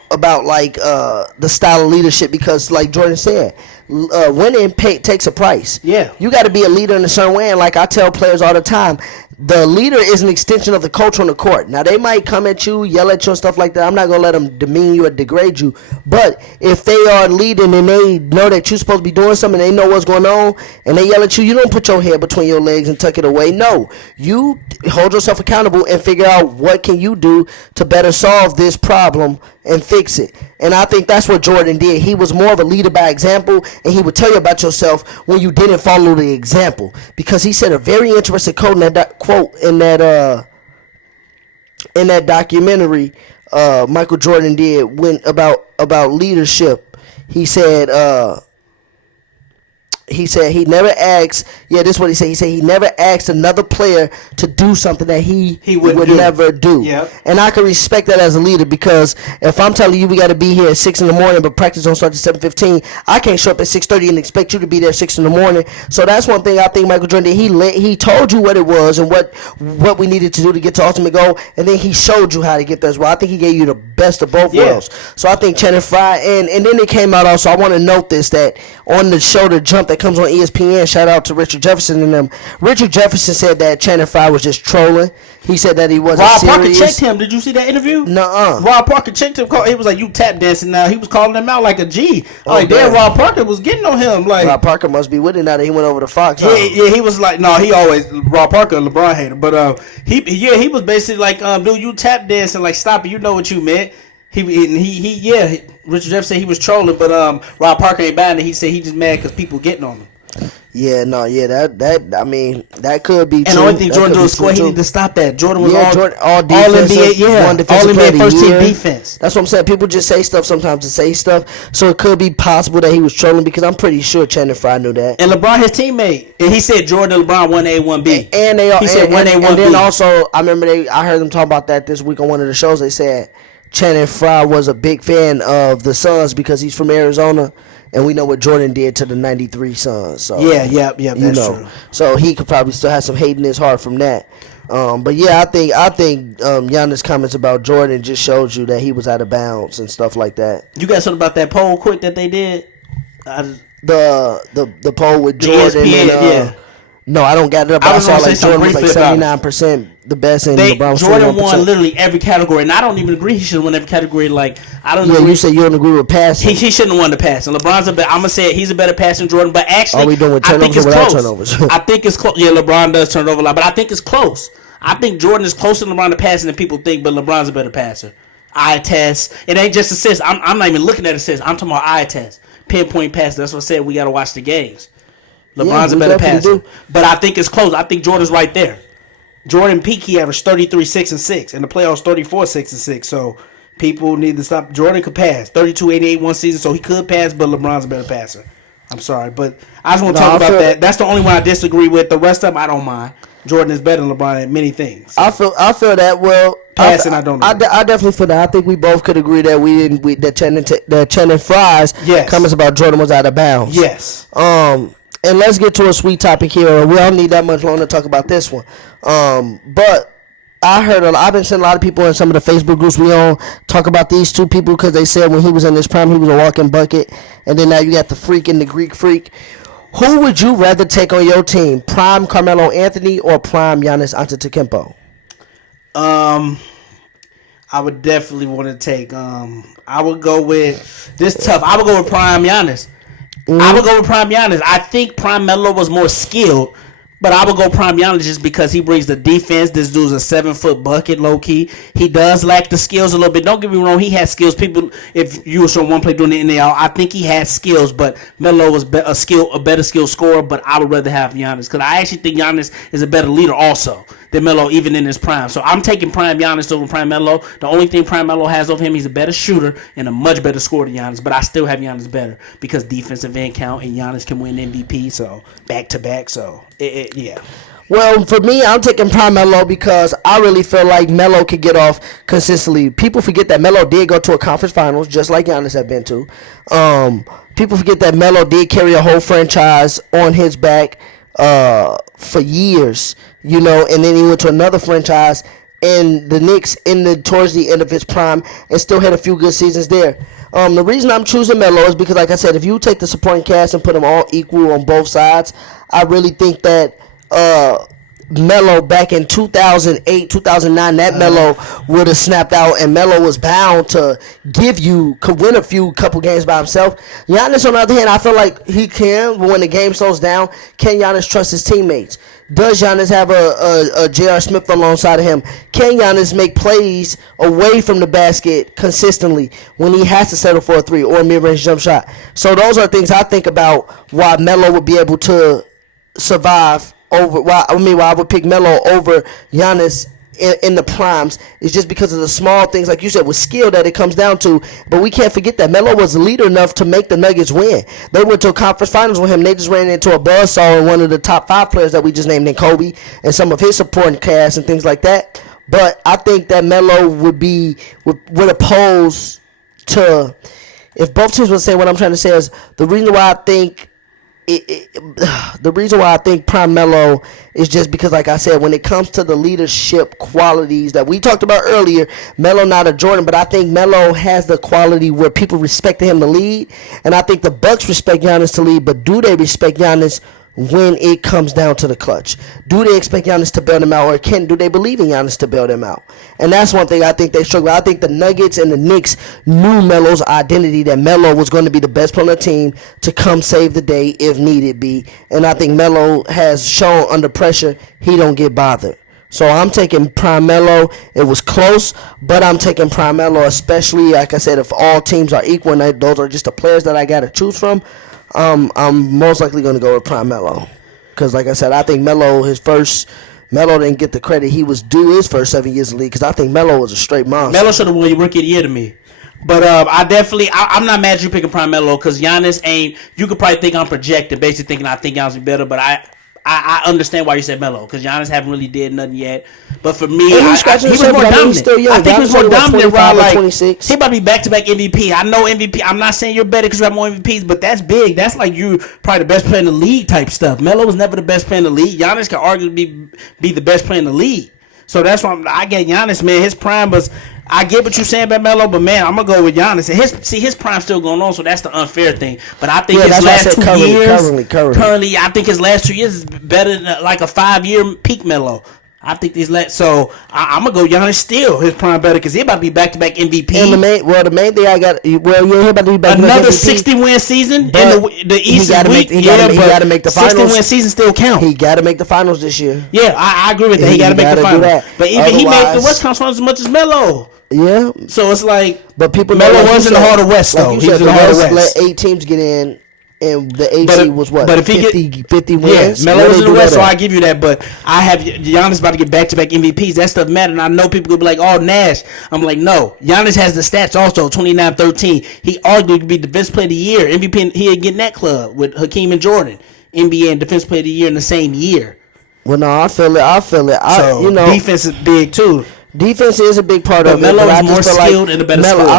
like the style of leadership because like Jordan said, winning takes a price. Yeah. You got to be a leader in a certain way. And like I tell players all the time, the leader is an extension of the coach on the court. Now, they might come at you, yell at you and stuff like that. I'm not going to let them demean you or degrade you. But if they are leading and they know that you're supposed to be doing something, they know what's going on, and they yell at you, you don't put your head between your legs and tuck it away. No. You hold yourself accountable and figure out what can you do to better solve this problem and fix it. And I think that's what Jordan did. He was more of a leader by example, and he would tell you about yourself when you didn't follow the example. Because he said a very interesting quote in that documentary Michael Jordan did when about leadership. He said he never asked. Yeah, this is what he said. He said he never asked another player to do something that he would never do. Yep. And I can respect that as a leader, because if I'm telling you we got to be here at 6 in the morning, but practice don't start at 7:15, I can't show up at 6:30 and expect you to be there at 6 in the morning. So that's one thing I think Michael Jordan did. He told you what it was and what we needed to do to get to ultimate goal, and then he showed you how to get there as well. I think he gave you the best of both worlds. So I think Channing Frye, and then it came out also, I want to note this, that on the show The Jump that comes on ESPN, shout out to Richard Jefferson and them. Richard Jefferson said that Channing Frye was just trolling. He said that he wasn't Rob serious. Parker checked him. Did you see that interview? Nuh-uh. Rob Parker checked him. He was like, "You tap dancing now." He was calling him out like a G. Damn, Rob Parker was getting on him. Like, Rob Parker must be with it now that he went over to Fox. Yeah, he was like, no, he always Rob Parker, a LeBron hater, but he was basically like, dude, you tap dancing, like, stop it. You know what you meant. Richard Jefferson said he was trolling, but Rob Parker ain't buying it. He said he just mad because people getting on him. That could be true. And the only thing Jordan scored, he needed to stop that. Jordan was all NBA, all NBA first team defense. That's what I'm saying. People just say stuff sometimes to say stuff, so it could be possible that he was trolling, because I'm pretty sure Channing Frye knew that. And LeBron, his teammate, and he said Jordan and LeBron 1A, 1B. And they all, he said 1A, 1B. And then also, I remember I heard them talk about that this week on one of the shows. They said Channing Frye was a big fan of the Suns because he's from Arizona. And we know what Jordan did to the '93 Suns. So that's true. So he could probably still have some hate in his heart from that. But yeah, I think Giannis' comments about Jordan just shows you that he was out of bounds and stuff like that. You got something about that poll quick that they did? The poll with Jordan and no, I don't got it up. I saw like Jordan was like 79% the best, and LeBron was Jordan won literally every category, and I don't even agree he should have won every category. Like, I don't. Yeah, you say you don't agree with passing. He shouldn't have won the pass. And LeBron's I'm gonna say he's a better passer than Jordan, but actually, are we doing with turnovers or without turnovers? I think it's close. Yeah, LeBron does turn over a lot, but I think it's close. I think Jordan is closer to LeBron to passing than people think, but LeBron's a better passer. Eye test. It ain't just assists. I'm not even looking at assists. I'm talking about eye test. Pinpoint pass. That's what I said. We got to watch the games. LeBron's a better passer. But I think it's close. I think Jordan's right there. Jordan peak, he averaged 33, 6, and 6. In the playoffs, 34, 6, and 6. So people need to stop. Jordan could pass. 32, 88 one season, so he could pass, but LeBron's a better passer. I'm sorry. But I just want to talk about that. That's the only one I disagree with. The rest of them, I don't mind. Jordan is better than LeBron at many things. So. I feel that. Well, passing, I don't agree. I definitely feel that. I think we both could agree that that Channing Frye's comments about Jordan was out of bounds. Yes. And let's get to a sweet topic here. We don't need that much longer to talk about this one. But I've been seeing a lot of people in some of the Facebook groups we on talk about these two people because they said when he was in his prime, he was a walking bucket. And then now you got the Freak and the Greek Freak. Who would you rather take on your team? Prime Carmelo Anthony or prime Giannis Antetokounmpo? I would definitely want to take, I would go with, this tough, I would go with prime Giannis. I would go with prime Giannis. I think prime Melo was more skilled, but I would go prime Giannis just because he brings the defense. This dude's a 7-foot bucket, low key. He does lack the skills a little bit. Don't get me wrong, he has skills. People, if you were showing one play during the NAL, I think he has skills, but Melo was a better skill scorer. But I would rather have Giannis because I actually think Giannis is a better leader also than Melo, even in his prime. So I'm taking prime Giannis over prime Melo. The only thing prime Melo has over him, he's a better shooter and a much better scorer than Giannis. But I still have Giannis better because defensive end count and Giannis can win MVP. So back to back. So yeah. Well, for me, I'm taking prime Melo because I really feel like Melo could get off consistently. People forget that Melo did go to a conference finals, just like Giannis had been to. People forget that Melo did carry a whole franchise on his back for years, and then he went to another franchise and the Knicks towards the end of his prime, and still had a few good seasons there. The reason I'm choosing Melo is because, like I said, if you take the supporting cast and put them all equal on both sides, I really think that Melo back in 2008, 2009, that Melo would have snapped out, and Melo was bound to could win a couple games by himself. Giannis, on the other hand, I feel like he can, but when the game slows down, can Giannis trust his teammates? Does Giannis have a J.R. Smith alongside of him? Can Giannis make plays away from the basket consistently when he has to settle for a three or a mid-range jump shot? So those are things I think about why Melo would be able to survive why I would pick Melo over Giannis in the primes is just because of the small things, like you said, with skill that it comes down to. But we can't forget that Melo was a leader enough to make the Nuggets win. They went to a conference finals with him. They just ran into a buzzsaw and one of the top 5 players that we just named in Kobe and some of his supporting cast and things like that. But I think that Melo would oppose to, if both teams would say, what I'm trying to say is the reason why I think prime Melo is just because, like I said, when it comes to the leadership qualities that we talked about earlier, Melo not a Jordan, but I think Melo has the quality where people respect him to lead, and I think the Bucks respect Giannis to lead, but do they respect Giannis when it comes down to the clutch? Do they expect Giannis to bail them out, or do they believe in Giannis to bail them out? And that's one thing I think they struggle. I think the Nuggets and the Knicks knew Melo's identity, that Melo was going to be the best player on the team to come save the day if needed be. And I think Melo has shown under pressure he don't get bothered. So I'm taking prime Melo. It was close, but I'm taking prime Melo, especially, like I said, if all teams are equal and those are just the players that I got to choose from. I'm most likely going to go with prime Melo, because, like I said, I think Melo didn't get the credit he was due his first 7 years in the league, because I think Melo was a straight monster. Melo should have won Rookie of the Year to me. But I'm not mad at you picking prime Melo, because Giannis ain't. You could probably think I'm projecting, basically thinking I think Giannis be better, but I understand why you said Melo, because Giannis haven't really did nothing yet. But for me, he was more dominant. I think he was more dominant. Like, 26. He about to be back-to-back MVP. I know MVP. I'm not saying you're better because you have more MVPs, but that's big. That's like you probably the best player in the league type stuff. Melo was never the best player in the league. Giannis can arguably be the best player in the league. So that's why I get Giannis, man. His prime was. I get what you're saying about Melo, but man, I'm gonna go with Giannis. And his prime's still going on, so that's the unfair thing. But I think his last 2 years, currently, I think his last 2 years is better than like a 5-year peak Melo. I think I'm gonna go Giannis still. His prime better because he about to be back-to-back MVP. And the main thing I got, he about to be back another 60-win season in the East is weak. He got to make the finals. 60-win season still count. He got to make the finals this year. Yeah, I agree with that. He got to make the finals. But even he made the West Conference Finals as much as Melo. Yeah. So it's like, but people Melo was in the heart of West though. He was in the heart of West. Let 8 teams get in. And the AC was what? But if 50 wins. Yeah, Melo was in the West, so I give you that. But I have Giannis about to get back-to-back MVPs. That stuff matters. And I know people could be like, "Oh, Nash." I'm like, no. Giannis has the stats also. 29-13. He arguably could be Defensive Player of the Year. MVP. He'd get in that club with Hakeem and Jordan. NBA and Defensive Player of the Year in the same year. Well, no, I feel it. So defense is big too. Defense is a big part of it. Melo is more skilled and a better scorer. I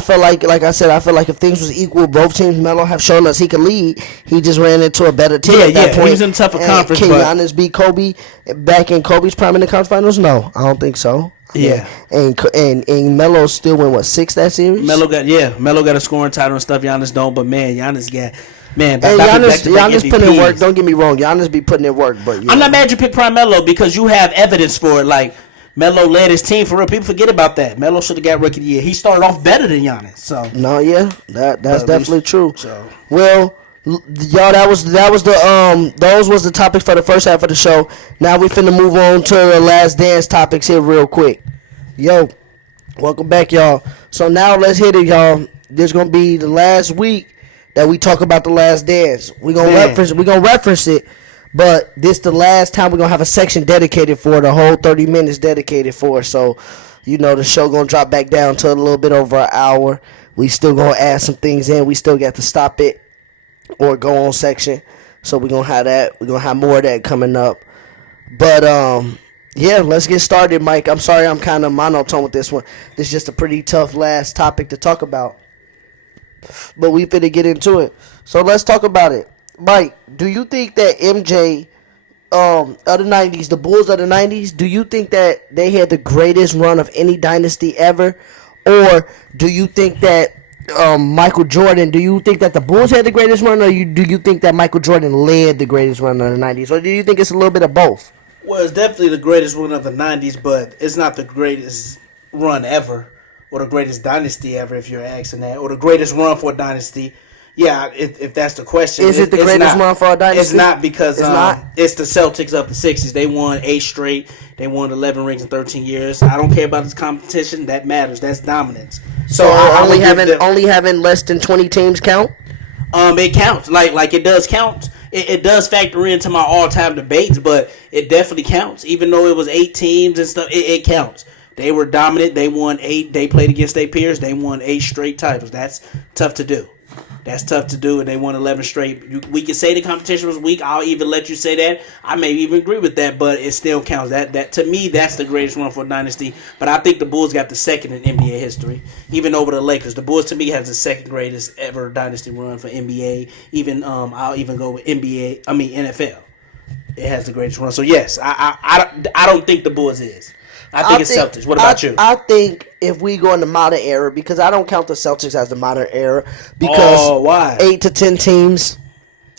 feel like I said, if things was equal, both teams, Melo have shown us he could lead. He just ran into a better team at that point. He was in a tougher conference. Can Giannis beat Kobe back in Kobe's prime in the conference finals? No, I don't think so. Yeah. And Melo still win 6 that series? Melo got a scoring title and stuff. Giannis don't, but man, Giannis got. Man, and Giannis putting in work. Don't get me wrong, Giannis be putting in work, but I'm not mad you pick prime Melo because you have evidence for it. Like, Melo led his team for real. People forget about that. Melo should have got Rookie of the Year. He started off better than Giannis. So that's definitely true. So well, y'all, those was the topics for the first half of the show. Now we finna move on to the last dance topics here real quick. Yo, welcome back, y'all. So now let's hit it, y'all. This gonna be the last week that we talk about the last dance. We gonna reference it. But this the last time we're going to have a section dedicated for it, the whole 30 minutes dedicated for it. So, the show going to drop back down to a little bit over an hour. We still going to add some things in. We still got to stop it or go on section. So we're going to have that. We're going to have more of that coming up. But, yeah, let's get started, Mike. I'm sorry I'm kind of monotone with this one. This is just a pretty tough last topic to talk about. But we finna get into it. So let's talk about it. Mike, do you think that MJ of the '90s, the Bulls of the '90s, do you think that they had the greatest run of any dynasty ever, or do you think that Michael Jordan? Do you think that the Bulls had the greatest run, or do you think that Michael Jordan led the greatest run of the '90s, or do you think it's a little bit of both? Well, it's definitely the greatest run of the '90s, but it's not the greatest run ever, or the greatest dynasty ever, if you're asking that, or the greatest run for a dynasty. Yeah, if that's the question, Is it the greatest run for a dynasty? It's not because It's not? it's the Celtics of the '60s. They won 8 straight. They won 11 rings in 13 years. I don't care about this competition. That matters. That's dominance. So I only would give having them- only having less than 20 teams count? it counts. Like it does count. It does factor into my all time debates, but it definitely counts. Even though it was 8 teams and stuff, it counts. They were dominant. They won 8. They played against their peers. They won 8 straight titles. That's tough to do. That's tough to do, and they won 11 straight. We can say the competition was weak. I'll even let you say that. I may even agree with that, but it still counts. That to me, that's the greatest run for a dynasty. But I think the Bulls got the second in NBA history, even over the Lakers. The Bulls to me has the second greatest ever dynasty run for NBA. Even I'll even go with NFL. It has the greatest run. So yes, I don't think the Bulls is. I think it's Celtics. What about you? I think if we go in the modern era, because I don't count the Celtics as the modern era, because why? 8 to 10 teams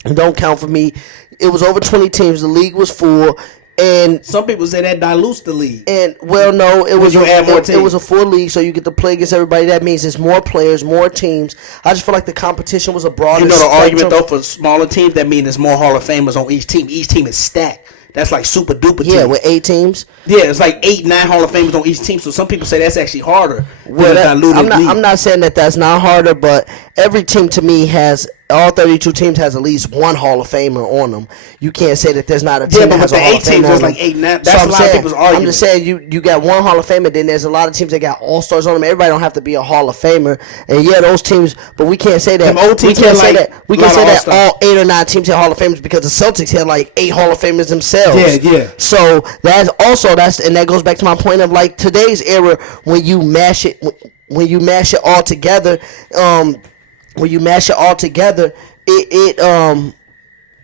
don't count for me. It was over 20 teams. The league was full, and Some people say that dilutes the league. no, it was you add more teams. it was a full league, so you get to play against everybody. That means it's more players, more teams. I just feel like the competition was a broader. You know the spectrum. argument though for smaller teams, that means there's more Hall of Famers on each team. Each team is stacked. That's like super duper team. Yeah, with 8 teams. Yeah, it's like 8, 9 Hall of Famers on each team. So some people say that's actually harder Well, than a diluted league. I'm not saying that that's not harder, but every team to me has all 32 teams has at least one Hall of Famer on them. You can't say that there's not a team but that has with a the Hall 8 of Famer teams, on there's them. like 8, 9. So That's I'm a lot of saying, people's argument. I'm just saying you got one Hall of Famer, then there's a lot of teams that got All Stars on them. Everybody don't have to be a Hall of Famer, and yeah, those teams. But we can't say that. Them old We teams can't had, say like, that. We a can lot say of that All-Stars. all 8 or 9 teams had Hall of Famers because the Celtics had like 8 Hall of Famers themselves. Yeah. So that goes back to my point of like today's era when you mash it all together. When you mash it all together,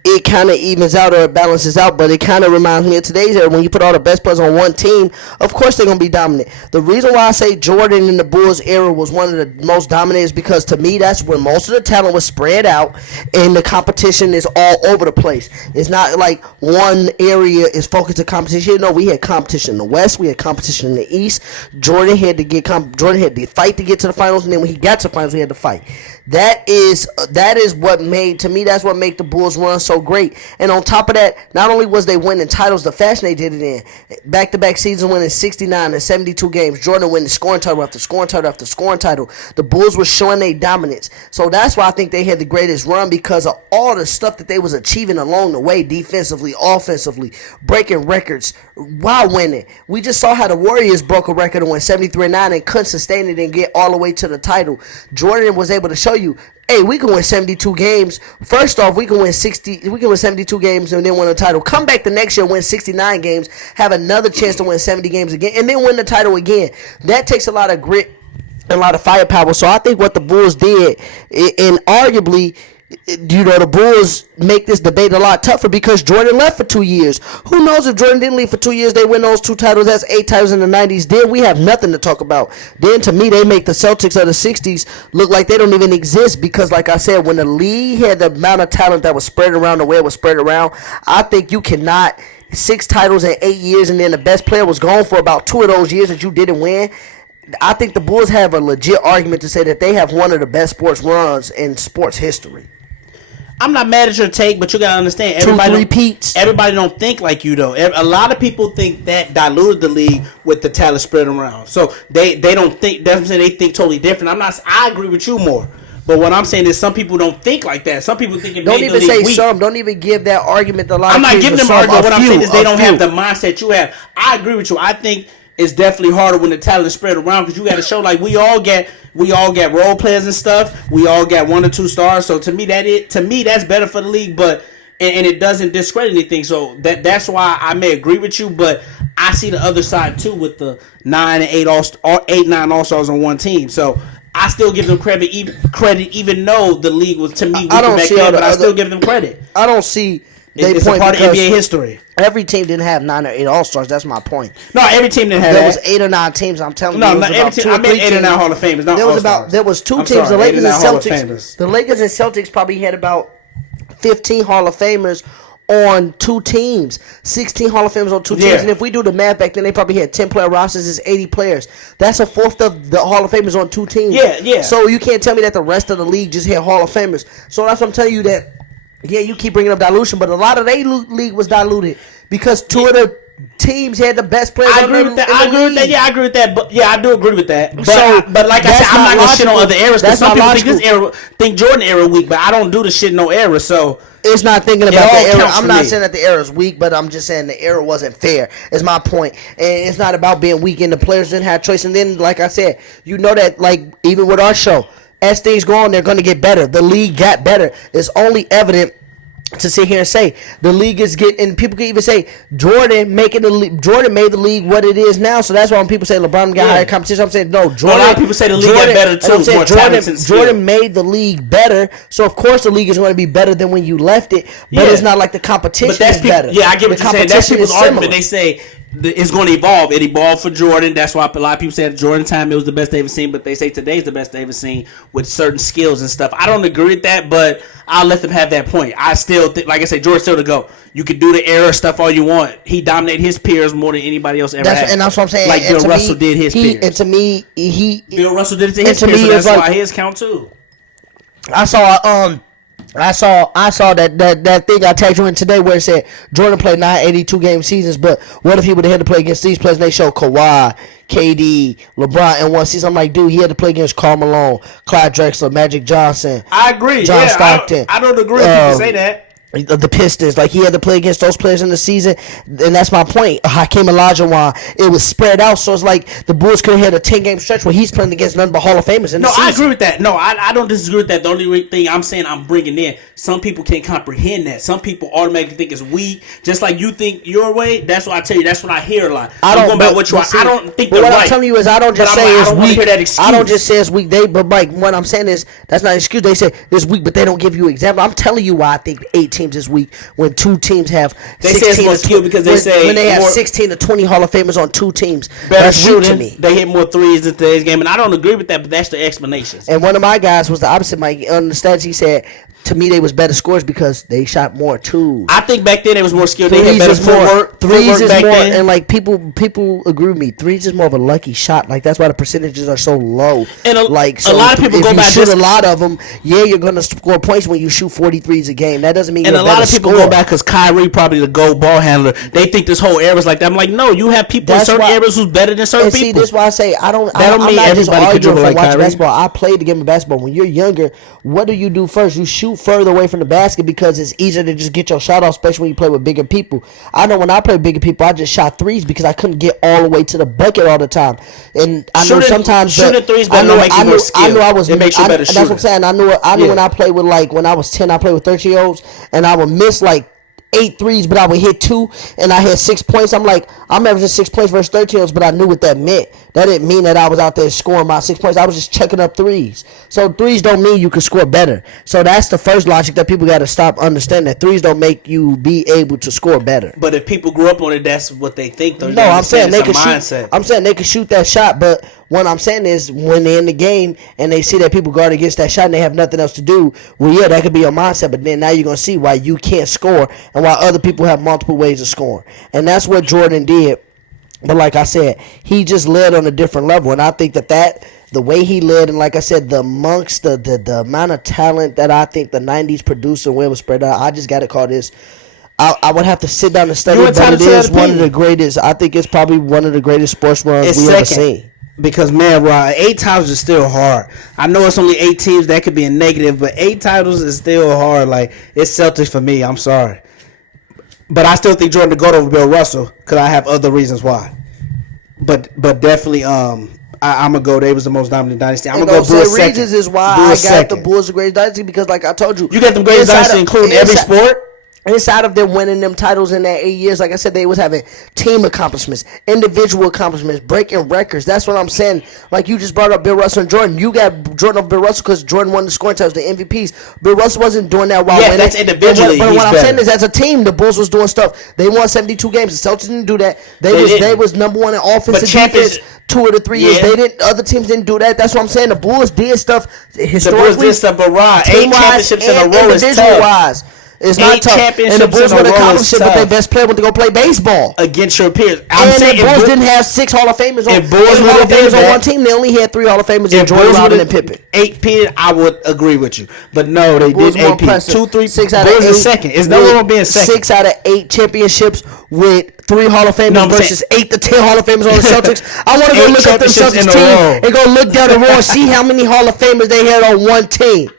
it kind of evens out or it balances out, but it kind of reminds me of today's era. When you put all the best players on one team, of course they're going to be dominant. The reason why I say Jordan in the Bulls era was one of the most dominant is because to me that's when most of the talent was spread out and the competition is all over the place. It's not like one area is focused on competition. No, we had competition in the West, we had competition in the East. Jordan had to fight to get to the finals, and then when he got to the finals, he had to fight. That is what made, to me, that's what made the Bulls run so great. And on top of that, not only was they winning titles, the fashion they did it in, back-to-back seasons winning 69 and 72 games, Jordan winning scoring title after scoring title after scoring title. The Bulls were showing their dominance. So that's why I think they had the greatest run, because of all the stuff that they was achieving along the way, defensively, offensively, breaking records while winning. We just saw how the Warriors broke a record and went 73-9 and couldn't sustain it and get all the way to the title. Jordan was able to show you, hey, we can win 72 games. First off, we can win 72 games and then win a title. Come back the next year, win 69 games, have another chance to win 70 games again, and then win the title again. That takes a lot of grit and a lot of firepower. So I think what the Bulls did, and arguably, the Bulls make this debate a lot tougher because Jordan left for 2 years. Who knows if Jordan didn't leave for 2 years, they win those 2 titles. That's 8 titles in the 90s. Then we have nothing to talk about. Then to me, they make the Celtics of the 60s look like they don't even exist because, like I said, when the league had the amount of talent that was spread around the way it was spread around, I think you cannot 6 titles in 8 years and then the best player was gone for about 2 of those years that you didn't win. I think the Bulls have a legit argument to say that they have one of the best sports runs in sports history. I'm not mad at your take, but you gotta understand, everybody don't think like you though. A lot of people think that diluted the league with the talent spread around. So they don't think. That's what I'm saying. They think totally different. I agree with you more. But what I'm saying is some people don't think like that. Some people think it don't made even the league say weak. some. Don't even give that argument a lot. I'm not giving them argument. What I'm saying is they don't have the the mindset you have. I agree with you. I think it's definitely harder when the talent is spread around because you got to show like we all get role players and stuff. We all got 1 or 2 stars. So to me that's better for the league. But and it doesn't discredit anything. So that's why I may agree with you. But I see the other side too with the 9 and 8 9 all stars on one team. So I still give them credit even though the league was to me weaker back then. But I still give them credit. I don't see It's a part of NBA history. Every team didn't have 9 or 8 All-Stars. That's my point. No, every team didn't have There that. was 8 or 9 teams. I'm telling you. No, There was not every about team. 2 or I meant 3 8 or 9 teams. Hall of Famers. Not All-Stars. There was 2 I'm teams. sorry, The Lakers 8 or 9 and Hall of Celtics. Famers. The Lakers and Celtics probably had about 15 Hall of Famers on 2 teams, 16 Hall of Famers on 2 teams, Yeah. and if we do the math back then, they probably had 10-player rosters. Is 80 players. That's a fourth of the Hall of Famers on 2 teams. Yeah. So you can't tell me that the rest of the league just had Hall of Famers. So that's what I'm telling you that. Yeah, you keep bringing up dilution, but a lot of their league was diluted because 2 of the teams had the best players. I agree with that. I agree with that. Yeah, I agree with that. But yeah, I do agree with that. But, So, but like I that's said, I'm not not gonna shit on logical. other eras That's because some not people think this era, think Jordan era weak, but I don't do the shit in no era. So It's not thinking It about the all era. counts I'm for not me. saying that the era is weak, but I'm just saying the era wasn't fair. Is my point. And it's not about being weak, and the players didn't have choice. And then, like I said, you know that, like, even with our show, as things go on, they're going to get better. The league got better. It's only evident to sit here and say the league is getting, and people can even say Jordan made the league what it is now. So that's why when people say LeBron got higher competition, I'm saying no. Jordan. a lot of people say the league got better, too. and I'm saying More talent and skill. Jordan made the league better. So of course the league is going to be better than when you left it. But Yeah. it's not like the competition But that's is people, better. yeah, I get what The you're saying. That's competition people's is argument. similar. They say it's going to evolve. It evolved for Jordan. That's why a lot of people say at Jordan time it was the best they've ever seen. But they say today's the best they've ever seen with certain skills and stuff. I don't agree with that, but I'll let them have that point. I still think, like I said, Jordan still to go. You can do the era stuff all you want. He dominated his peers more than anybody else ever had. And that's what I'm saying. Like And Bill to Russell me, did his he, peers. And to me, Bill Russell did it to and his to peers, me, so it's that's like- why his count too. I saw that thing I tagged you in today where it said Jordan played 982 game seasons, but what if he would have had to play against these players? And they show Kawhi, KD, LeBron in one season. I'm like, dude, he had to play against Karl Malone, Clyde Drexler, Magic Johnson. I agree. John Yeah, Stockton. I don't agree with people say that. The Pistons, like he had to play against those players in the season, and that's my point. Hakeem Olajuwon, it was spread out, so it's like the Bulls could have had a 10-game stretch where he's playing against nothing but Hall of Famers in the No, season. I agree with that. No, I don't disagree with that. The only thing I'm saying I'm bringing in, some people can't comprehend that. Some people automatically think it's weak, just like you think your way. That's what I tell you. That's what I hear a lot. I'm going by what you are. I don't think but they're what right. I'm telling you is I don't just But I'm say like, I it's don't wanna weak. hear that excuse. I don't just say it's weak. But like what I'm saying is that's not an excuse. They say it's weak, but they don't give you an example. I'm telling you why I think 8 teams is weak when 2 teams have. They say it's more skill because they say when they have more- 16 to 20 Hall of Famers on 2 teams. better That's weak to shooting. me. They hit more threes in today's game, and I don't agree with that. But that's the explanations. And one of my guys was the opposite. Mike on the stats, he said to me they was better scores because they shot more twos. I think back then it was more skill. They had Threes better is more. footwork. Threes footwork is back more, then. and like people agree with me. Threes is more of a lucky shot. Like that's why the percentages are so low. And a lot of people if go you by shoot just- a lot of them. Yeah, you're gonna score points when you shoot 43s a game. That doesn't mean And you're a lot better of people scorer. go back because Kyrie probably the gold ball handler. They think this whole era is like that. I'm like, no, you have people That's in certain why- eras who's better than certain And see, people. this is why I say I don't. That don't I'm mean not just everybody can arguing dribble for like watching Kyrie. basketball. I played the game of basketball. When you're younger, what do you do first? You shoot further away from the basket because it's easier to just get your shot off, especially when you play with bigger people. I know when I play with bigger people, I just shot threes because I couldn't get all the way to the bucket all the time. And I know Shooting- sometimes shooting threes better I don't know, make you I more knew, I skilled. knew I was. It makes you a better That's what I'm shooter. saying. I knew Yeah. when I played with when I was 10, I played with 13-year-olds, and I would miss like 8 threes, but I would hit 2, and I had 6 points. I'm like, I'm averaging 6 points versus 13-year-olds, but I knew what that meant. That didn't mean that I was out there scoring my 6 points. I was just chucking up threes. So threes don't mean you can score better. So that's the first logic that people got to stop understanding. That threes don't make you be able to score better. But if people grew up on it, that's what they think. Though. No, I'm saying they it's a can mindset. shoot. I'm saying they can shoot that shot, but what I'm saying is when they're in the game and they see that people guard against that shot and they have nothing else to do, well, yeah, that could be your mindset. But then now you're gonna see why you can't score and why other people have multiple ways of scoring, and that's what Jordan did. But like I said, he just led on a different level, and I think that the way he led, and like I said, the amongst the amount of talent that I think the '90s produced and where it was spread out, I just got to call this. I would have to sit down and study, You but entitled it to is that one of the opinion. greatest. I think it's probably one of the greatest sports runs It's we ever second. seen. Because man, Rod, 8 titles is still hard. I know it's only 8 teams, that could be a negative, but 8 titles is still hard. Like it's Celtics for me. I'm sorry, but I still think Jordan to go over Bill Russell because I have other reasons why. But definitely, I'm gonna go. They was the most dominant dynasty. I'm And gonna go those Bulls same second. reasons is why Bulls I got second. the Bulls the greatest dynasty because, like I told you, You got them greatest inside dynasty of- including every inside- sport. inside of them winning them titles in that 8 years, like I said, they was having team accomplishments, individual accomplishments, breaking records. That's what I'm saying. Like you just brought up Bill Russell and Jordan. You got Jordan over Bill Russell because Jordan won the scoring titles, the MVPs. Bill Russell wasn't doing that while winning. That's individually. But what I'm saying is, as a team, the Bulls was doing stuff. They won 72 games. The Celtics didn't do that. They was number one in offense and defense 2 of the 3 years. They didn't. Other teams didn't do that. That's what I'm saying. The Bulls did stuff historically. The Bulls did stuff, but Rod, 8 championships in a row is tough. It's not tough. And the Bulls would accomplish it, but their best player went to go play baseball against your peers. The Bulls didn't have 6 Hall of Famers on one team. They only had 3 Hall of Famers in Jordan, Robin, and Pippen. 8 I would agree with you, but no, they did 8 2, 3, 6 out of 8. Second. It's no one being second. 6 out of 8 championships with 3 Hall of Famers versus 8 to 10 Hall of Famers on the Celtics. I want to go look at the Celtics team and go look down the row and see how many Hall of Famers they had on one team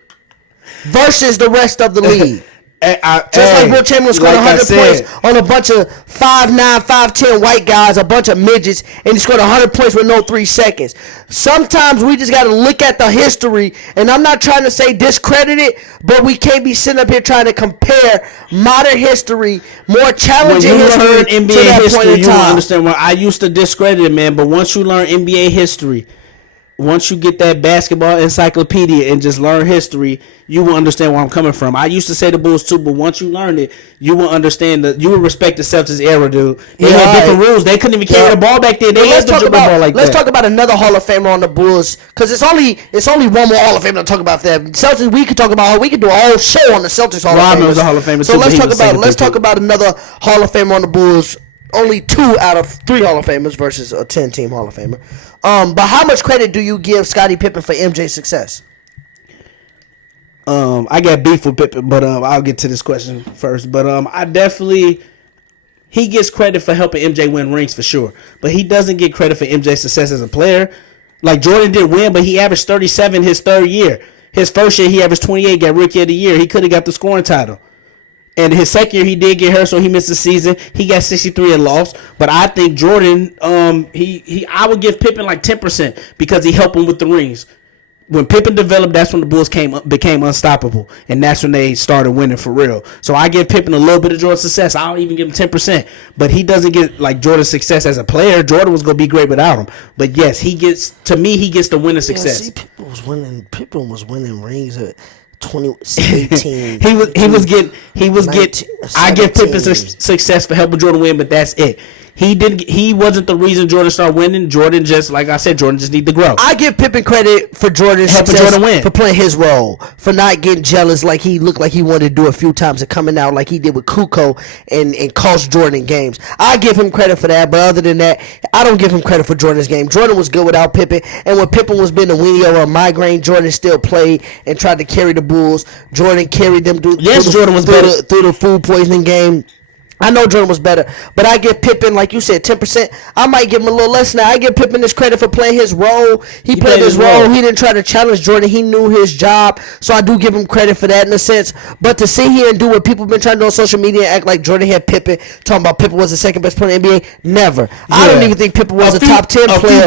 versus the rest of the league. Like Will Chamberlain scored 100 points on a bunch of 5'9", 5'10" white guys, a bunch of midgets, and he scored 100 points with no 3 seconds. Sometimes we just got to look at the history, and I'm not trying to say discredit it, but we can't be sitting up here trying to compare modern history, more challenging history learn NBA to that history, point in time. You understand why I used to discredit it, man, but once you learn NBA history, once you get that basketball encyclopedia and just learn history, you will understand where I'm coming from. I used to say the Bulls too, but once you learn it, you will understand that you will respect the Celtics era, dude. They had different rules. They couldn't even carry the ball back then. They had to dribble ball like that. Let's talk about another Hall of Famer on the Bulls, because it's only one more Hall of Famer to talk about them. Celtics, we could do a whole show on the Celtics Hall of Famers. Robin was a Hall of Famer, so let's talk about another Hall of Famer on the Bulls. Only 2 out of 3 Hall of Famers versus a 10-team Hall of Famer. But how much credit do you give Scottie Pippen for MJ's success? I got beef with Pippen, but I'll get to this question first. But I definitely, he gets credit for helping MJ win rings for sure, but he doesn't get credit for MJ's success as a player. Like Jordan did win, but he averaged 37 his 3rd year. His 1st year he averaged 28, got Rookie of the Year. He could have got the scoring title. And his 2nd year, he did get hurt, so he missed the season. He got 63 and lost. But I think Jordan, I would give Pippen like 10% because he helped him with the rings. When Pippen developed, that's when the Bulls became unstoppable, and that's when they started winning for real. So I give Pippen a little bit of Jordan's success. I don't even give him 10%, but he doesn't get like Jordan's success as a player. Jordan was gonna be great without him, but yes, he gets the winning success. See, Pippen was winning rings at 18. he was getting. I give Pippen success for helping Jordan win, but that's it. He wasn't the reason Jordan started winning. Jordan just, like I said, Jordan just need to grow. I give Pippen credit for Jordan's helping success, Jordan win, for playing his role, for not getting jealous like he looked like he wanted to do a few times and coming out like he did with Kukoc and cost Jordan in games. I give him credit for that, but other than that, I don't give him credit for Jordan's game. Jordan was good without Pippen, and when Pippen was being a weenie or a migraine, Jordan still played and tried to carry the Bulls. Jordan carried them through the food poisoning game. I know Jordan was better, but I give Pippen, like you said, 10%. I might give him a little less now. I give Pippen this credit for playing his role. He played his role. He didn't try to challenge Jordan. He knew his job, so I do give him credit for that in a sense. But to sit here and do what people have been trying to do on social media and act like Jordan had Pippen, talking about Pippen was the second best player in the NBA, never. Yeah. I don't even think Pippen was a top 10 player.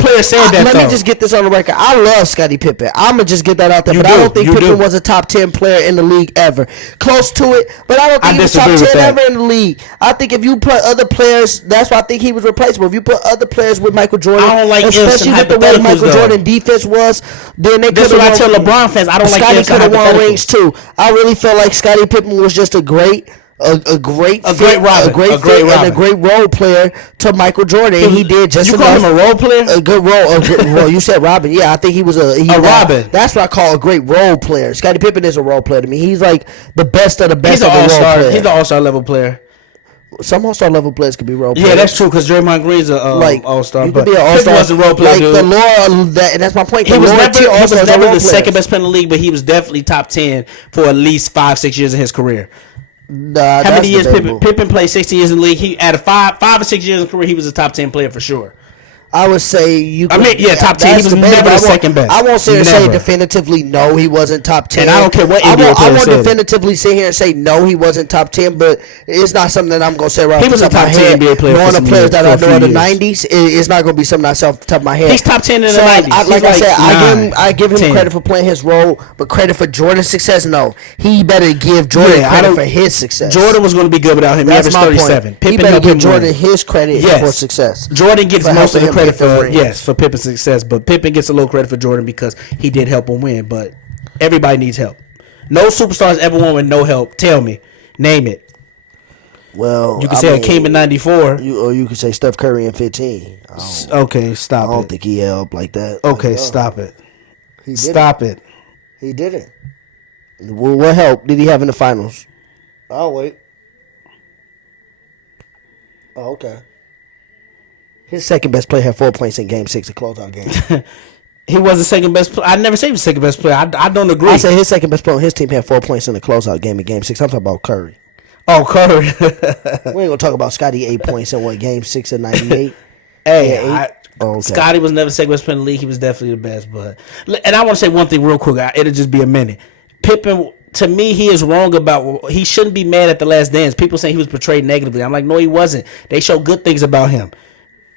Let me just get this on the record. I love Scottie Pippen. I'm going to just get that out there, I don't think Pippen was a top 10 player in the league ever. Close to it, but I don't think he was top 10 ever in the league. I think if you put other players, that's why I think he was replaceable. If you put other players with Michael Jordan, I don't like especially with the way Michael Jordan defense was, then they could have won. I tell LeBron fans, I don't like Scottie could have won rings too. I really felt like Scottie Pippen was just a great role player to Michael Jordan, and he did just enough. You call him a role player? A good role. You said Robin. Yeah, I think he was a Robin. That's what I call a great role player. Scottie Pippen is a role player to me. He's like the best of the best of the role players. He's the all-star level player. Some all-star level players could be role players. Yeah, that's true, because Draymond Green's a all-star. You could be an all-star. He was a role player, like dude. and that's my point. He was never the second best player in the league, but he was definitely top 10 for at least 5-6 years in his career. How many years Pippen played? 16 years in the league. He out of 5 or 6 years in his career, he was a top 10 player for sure. I would say you. I mean, yeah, top 10. He was never the second best. I won't sit here and say Never. definitively no, he wasn't top 10. And I don't care what I NBA won't, player I won't said it. definitively sit here and say no, he wasn't top 10, but it's not something that I'm going to say right He off was the a top of top my 10 head. NBA player for Knowing the some players years, that for I a know few in the years. 90s, it's not going to be something I say off the top of my head. He's top 10 in the So 90s. like He's I said, like I give him 10. credit for playing his role, but credit for Jordan's success, no. He better give Jordan Yeah, I credit don't- for his success. Jordan was going to be good without him. He That's averaged my 37. point. He Pippen better helped give him Jordan win. his credit Yes. for success. Jordan gets For most of the helping him credit get the for rings. for Pippen's success, but Pippen gets a little credit for Jordan because he did help him win. But everybody needs help. No superstars ever won with no help. Tell me, name it. Well, You can say Hakeem in '94. or you could say Steph Curry in 15. Okay, I stop don't it. think he helped like that. Okay, Like, stop it. He did Stop it. He didn't. Well, what help did he have in the finals? I'll wait. Oh, okay. His second best player had 4 points in Game 6, a closeout game. He was the second best player. I never say he was the second best player. I don't agree. I said his second best player on his team had 4 points in the closeout game in Game 6. I'm talking about Curry. Oh, Curry. We ain't gonna talk about Scotty 8 points in what Game 6 of '98. Hey, Yeah, eight. Oh, okay. Scotty was never second best player in the league. He was definitely the best. But and I want to say one thing real quick. It'll just be a minute. Pippen, to me, he is wrong about. He shouldn't be mad at The Last Dance. People saying he was portrayed negatively. I'm like, no, he wasn't. They show good things about him.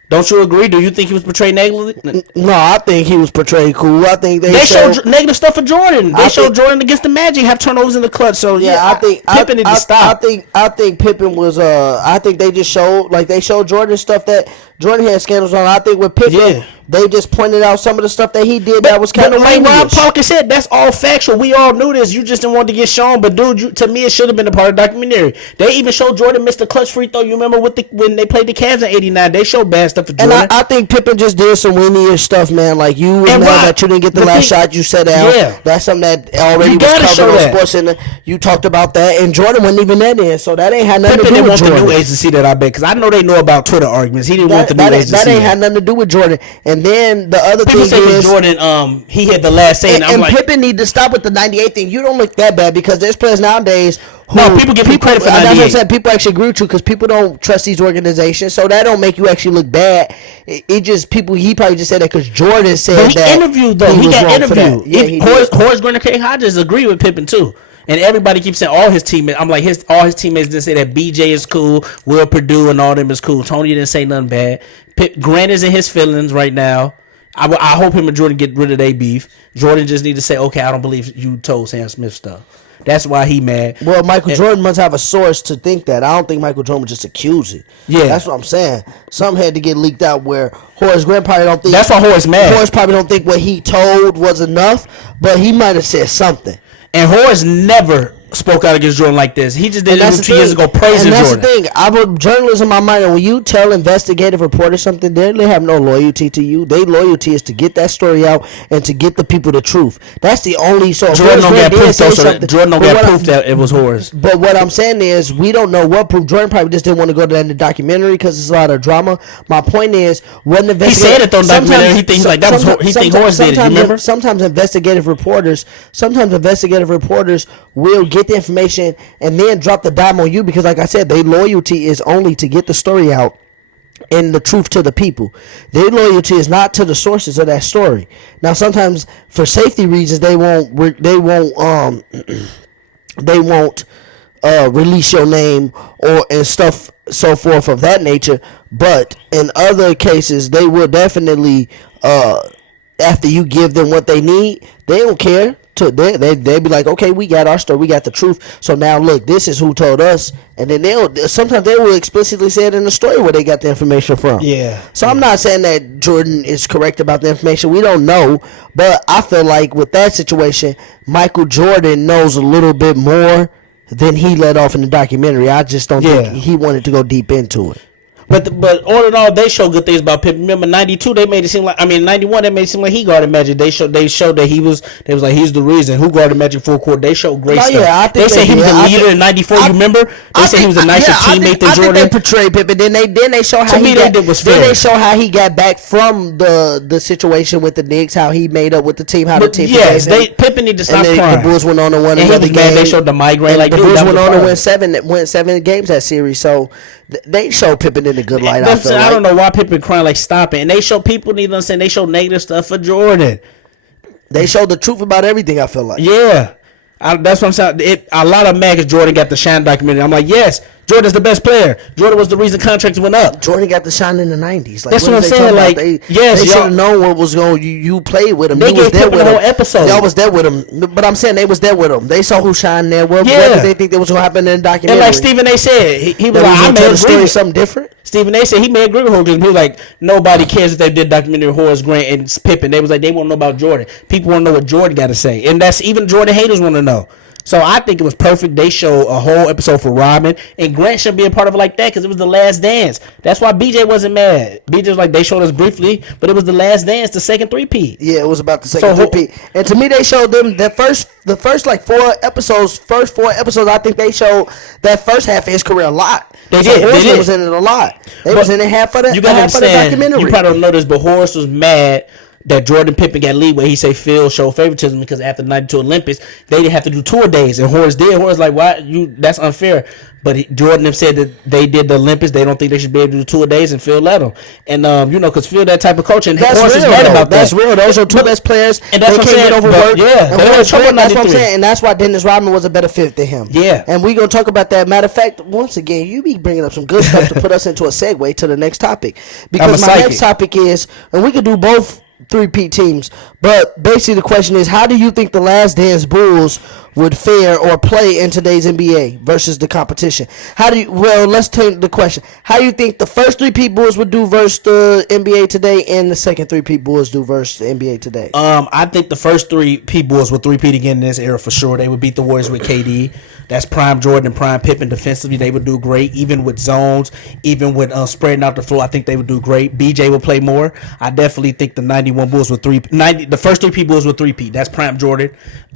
Don't you agree? Do you think he was portrayed negatively? No, I think he was portrayed cool. I think They showed. showed negative stuff for Jordan. They I showed think- Jordan against the Magic have turnovers in the clutch. So Yeah, I think Pippen need to stop. I think Pippen was. I think they just showed they showed Jordan stuff that Jordan had scandals on. I think with Pippen, Yeah. they just pointed out some of the stuff that he did that was kind But of like Rob language. Parker said, that's all factual. We all knew this. You just didn't want to get shown. But dude, to me, it should have been a part of the documentary. They even showed Jordan missed the clutch free throw. You remember when they played the Cavs in '89? They showed bad stuff for And Jordan. I think Pippen just did some winnier stuff, man. Like you was And mad Rob, that you didn't get the the last thing- shot you set out. Yeah. That's something that already You was gotta covered show on that. Sports Center. You talked about that, and Jordan wasn't even that in, so that ain't had nothing Pippen to do didn't with want the Jordan. new agency that I bet because I know they know about Twitter arguments. He didn't want the new agency. That ain't had nothing to do with Jordan. And then the other People thing say with is, Jordan, he had the last say, and I'm and like, Pippen need to stop with the '98 thing. You don't look that bad because there's players nowadays who No, people give him credit for That's what I'm 98. saying. People actually agree with you because people don't trust these organizations, so that don't make you actually look bad. It just people. He probably just said that because Jordan said but he that. interviewed though. He was got wrong for that. interviewed. Yeah, he Horace Grant and Craig Hodges agree with Pippen too. And everybody keeps saying all his teammates. I'm like all his teammates didn't say that BJ is cool, Will Purdue and all them is cool. Tony didn't say nothing bad. Grant is in his feelings right now. I hope him and Jordan get rid of their beef. Jordan just need to say, okay, I don't believe you told Sam Smith stuff. That's why he mad. Well, Michael Jordan must have a source to think that. I don't think Michael Jordan would just accuse it. Yeah. That's what I'm saying. Something had to get leaked out where Horace Grant probably don't think. That's why Horace mad. Horace probably don't think what he told was enough, but he might have said something. And Horace never spoke out against Jordan like this. He just did And it that's the 2 years thing. ago praising and that's Jordan. the thing. I put journalism in my mind, and when you tell investigative reporters something, they have no loyalty to you. Their loyalty is to get that story out and to get the people the truth. That's the only. So if Jordan Horace don't Grant get did proof say though. So something- Jordan don't but get what proof that it was Horace. But what I'm saying is, we don't know what proof. Jordan probably just didn't want to go to that in the documentary because it's a lot of drama. My point is, wasn't investigative. said it on the documentary. He thinks like that was he think Horace did it. You remember? Sometimes investigative reporters will get the information and then drop the dime on you because, like I said, their loyalty is only to get the story out and the truth to the people. Their loyalty is not to the sources of that story. Now, sometimes for safety reasons, they won't release your name or and stuff so forth of that nature. But in other cases, they will definitely after you give them what they need, they don't care. They be like, okay, we got our story, we got the truth. So now look, this is who told us, and then sometimes they will explicitly say it in the story where they got the information from. Yeah. So I'm not saying that Jordan is correct about the information. We don't know, but I feel like with that situation, Michael Jordan knows a little bit more than he let off in the documentary. I just don't think he wanted to go deep into it. But all in all, they show good things about Pippen. Remember, '92 they made it seem like '91 they made it seem like he guarded Magic. They showed that he was like he's the reason who guarded Magic full court. They showed great stuff. Yeah, I think they said he was did. a leader in '94. You remember? They said he was a nicer teammate than Jordan. I think they portrayed Pippen. Then they show how To me, they did was fair. Then they show how he got back from the situation with the Knicks, how he made up with the team, how the team. Yes, Pippen need to stop and crying. the Bulls went on to win And he another was game. mad they showed the migraine. And Like the dude, Bulls that went was on to fine. win seven games that series. So they showed Pippen in a good light. I don't know why Pippen crying like stop it. And they show people need to understand they show negative stuff for Jordan. They showed the truth about everything. I feel like. Yeah. That's what I'm saying. A lot of mad because Jordan got the Shine documentary. I'm like, yes, Jordan's the best player. Jordan was the reason contracts went up. Jordan got the shine in the 90s. Like, that's what I'm saying. Like, they yes, should have known what was going. You played with him. They you was gave there Pippen with the him. whole episode. Y'all was there with him. But I'm saying they was there with him. They saw who shined there. What Yeah. did they think that was going to happen in the documentary? And like Stephen A. said, he was That like, I tell may the story agree. something different. Stephen A. said he may agree with her because he was like, nobody cares if they did documentary Horace Grant and Pippen. They was like, they want to know about Jordan. People want to know what Jordan got to say. And that's even Jordan haters want to know. So I think it was perfect. They show a whole episode for Rodman, and Grant should be a part of it like that because it was the last dance. That's why BJ wasn't mad. BJ was like, they showed us briefly, but it was the last dance, the second three-peat. Yeah, it was about the second three-peat. And to me, they showed them the first like first four episodes. I think they showed that first half of his career a lot. They So did. Horace They did. was in it a lot. They was in it half of the You gotta half of the understand. documentary. You probably don't know this, but Horace was mad that Jordan Pippen got leeway. He say Phil showed favoritism because after the 92 Olympics, they didn't have to do tour days, and Horace did. Horace like, why that's unfair. But Jordan have said that they did the Olympics. They don't think they should be able to do tour days, and Phil let them. And because Phil that type of coach, and That's Horace real, is mad though. about That's that. real. Those are two best players. And that's they what can't I'm get saying. overworked. Yeah, And they Horace were Grant, that's what I'm 93. saying. And that's why Dennis Rodman was a better fit than him. Yeah. And we gonna talk about that. Matter of fact, once again, you be bringing up some good stuff to put us into a segue to the next topic. Because my psychic. next topic is, and we could do both three-peat teams, but basically the question is, how do you think the Last Dance Bulls would fare or play in today's NBA versus the competition? Let's take the question. How do you think the first three-peat Bulls would do versus the NBA today, and the second three-peat Bulls do versus the NBA today? I think the first three-peat Bulls would three-peat again in this era for sure. They would beat the Warriors with KD. That's prime Jordan and prime Pippen defensively. They would do great, even with zones, even with spreading out the floor. I think they would do great. BJ would play more. I definitely think the 91 Bulls would the first three-peat Bulls would three-peat. That's prime Jordan.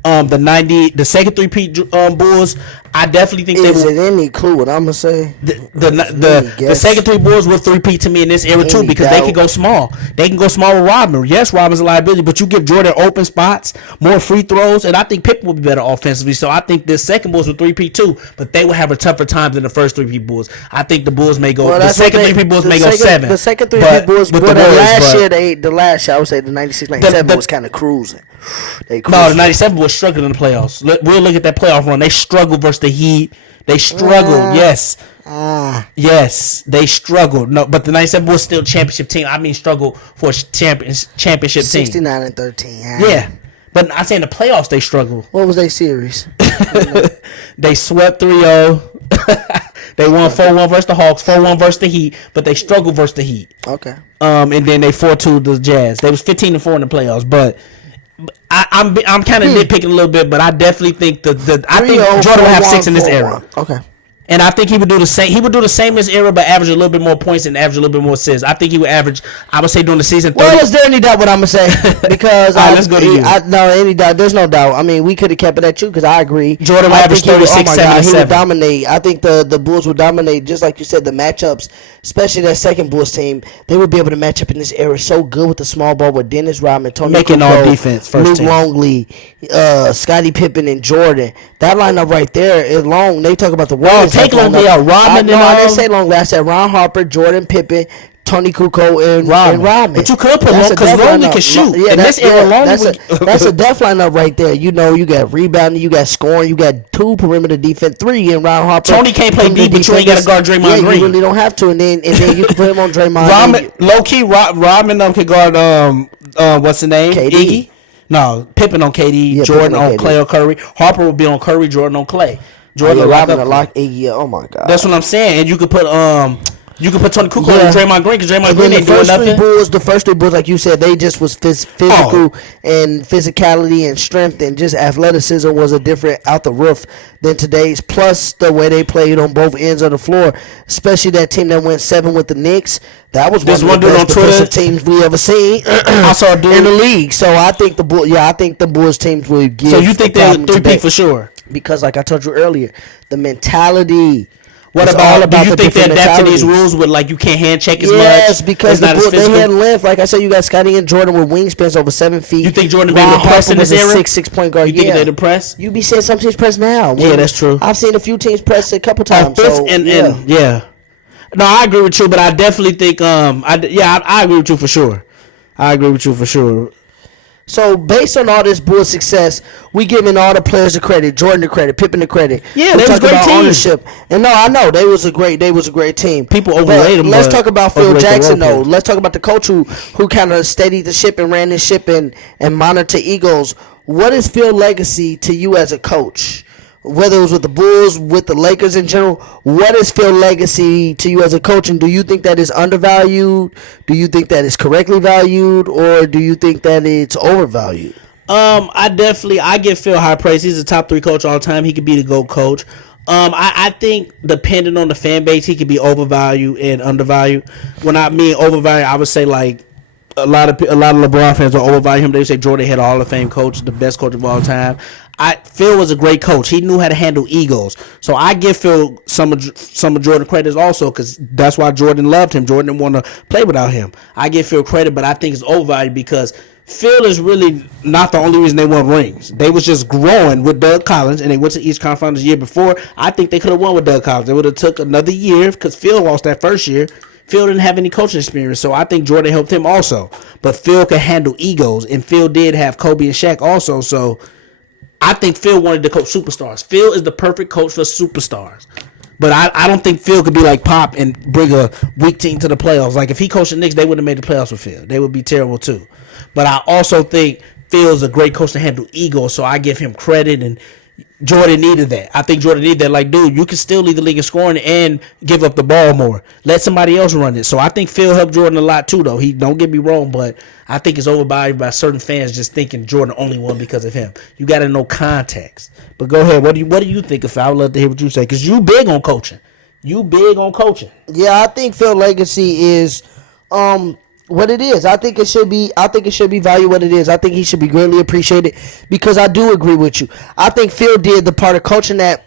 The second three-peat Bulls, I definitely think Is it any clue what I'm gonna say? the second three Bulls will three-peat to me in this era too Any because doubt? they can go small. They can go small with Rodman. Yes, Rodman's a liability, but you give Jordan open spots, more free throws, and I think Pippen will be better offensively. So I think this second Bulls will three-peat too, but they will have a tougher time than the first three-peat Bulls. I think the Bulls may go. The second three-peat Bulls may go 7. The second three-peat Bulls, with but the Warriors, last year, I would say the 96-97 was kind of cruising. They No, the cruised. 97 was struggling in the playoffs. We'll look at that playoff run. They struggled versus the Heat. They struggled. Yes, they struggled. No, but the 97 was still a championship team. I mean, struggled for a championship team. 69-13. Yeah, but I say in the playoffs they struggled. What was their series? They swept 3-0. They won 4-1 versus the Hawks, 4-1 versus the Heat, but they struggled versus the Heat. Okay. And then they 4-2 the Jazz. They was 15-4 in the playoffs, but I'm kind of nitpicking a little bit, but I definitely think I think Jordan will have 6 in this era. Okay. And I think he would do the same. He would do the same as era, but average a little bit more points and average a little bit more assists. I think he would average. I would say during the season. 30. Well, is there any doubt what I'm gonna say? Because All right, let's go to you. No, any doubt. There's no doubt. I mean, we could have kept it at you because I agree. Jordan would I average think he would- 36, oh my God, he 77. would dominate. I think the Bulls would dominate, just like you said. The matchups, especially that second Bulls team, they would be able to match up in this era so good with the small ball with Dennis Rodman, Tony Making Kukoc, all defense first Luke team. Longley, Scottie Pippen, and Jordan. That lineup right there is long. They talk about the Warriors. take that Longley lineup. out. Rodman No, and, I didn't say Longley. I said Ron Harper, Jordan Pippen, Tony Kukoc, and Rodman. But you could put That's Longley a because def Longley lineup. can shoot. Yeah, In this era, Longley that's a def lineup right there. You know, you got rebounding, you got scoring, you got 2 perimeter defense, 3 in Ron Harper. Tony can't play Can D, do but you ain't gotta defense. guard Draymond Yeah, Green. you really don't have to, and then you can put him on Draymond. Rodman, low key, Rodman could guard what's the name? KD. Iggy. No, Pippen on KD, Yeah, Jordan Pippen on on KD. Clay or Curry. Harper would be on Curry, Jordan on Clay. Jordan Yeah, would lock Rodman up to lock Iggy. Oh my God. That's what I'm saying. And you could put Tony Kukoc Yeah. and Draymond Green because Draymond And Green then ain't doing nothing. the first three Bulls, like you said, they just was physical and physicality and strength and just athleticism was a different out the roof than today's. Plus the way they played on both ends of the floor, especially that team that went 7 with the Knicks. That was There's one of the one dude best on Twitter- defensive teams we ever seen I saw a dude. in the league. So I think the Bulls teams will give. So you think a they're problem today. 3-peat for sure? Because, like I told you earlier, the mentality. What It's about? all Do about you the think they different adapt to these mentality. rules with like you can't hand check as much? Yes, because It's the not as Bulls, they physical? had length. Like I said, you got Scotty and Jordan with wingspans over 7 feet. You think Jordan Ron be able to press Harper in this was a era? 6'6" point guard. You think yeah. they'd impress? You be seeing some teams press now. Yeah, that's true. I've seen a few teams press a couple times. Fifth So, and yeah. yeah. No, I agree with you, but I definitely think I agree with you for sure. I agree with you for sure. So based on all this bull success, we giving all the players the credit, Jordan the credit, Pippen the credit. Yeah, we they was a talking great about team. ownership, and no, I know they was a great team. People But overrate them, Let's but talk about Phil overrate the Jackson role though. players. Let's talk about the coach who kind of steadied the ship and ran the ship and monitored egos. What is Phil legacy to you as a coach? Whether it was with the Bulls, with the Lakers in general, what is Phil legacy to you as a coach? And do you think that is undervalued? Do you think that is correctly valued? Or do you think that it's overvalued? I give Phil high praise. He's a top 3 coach all time. He could be the GOAT coach. I think depending on the fan base, he could be overvalued and undervalued. When I mean overvalued, I would say like a lot of LeBron fans will overvalue him. They say Jordan had a Hall of Fame coach, the best coach of all time. Phil was a great coach. He knew how to handle egos. So I give Phil some of Jordan credit also, because that's why Jordan loved him. Jordan didn't want to play without him. I give Phil credit, but I think it's overvalued because Phil is really not the only reason they won rings. They was just growing with Doug Collins, and they went to East Conference Finals the year before. I think they could have won with Doug Collins. They would have took another year because Phil lost that first year. Phil didn't have any coaching experience, so I think Jordan helped him also. But Phil could handle egos, and Phil did have Kobe and Shaq also, so I think Phil wanted to coach superstars. Phil is the perfect coach for superstars. But I don't think Phil could be like Pop and bring a weak team to the playoffs. Like, if he coached the Knicks, they wouldn't have made the playoffs with Phil. They would be terrible, too. But I also think Phil's a great coach to handle ego, so I give him credit, and Jordan needed that. I think Jordan needed that. Like, dude, you can still lead the league in scoring and give up the ball more. Let somebody else run it. So I think Phil helped Jordan a lot, too, though. Don't get me wrong, but I think it's overvalued by certain fans just thinking Jordan only won because of him. You got to know context. But go ahead. What do you think of Phil? I would love to hear what you say, because you big on coaching. Yeah, I think Phil legacy is what it is. I think it should be valued what it is. I think he should be greatly appreciated, because I do agree with you. I think Phil did the part of coaching that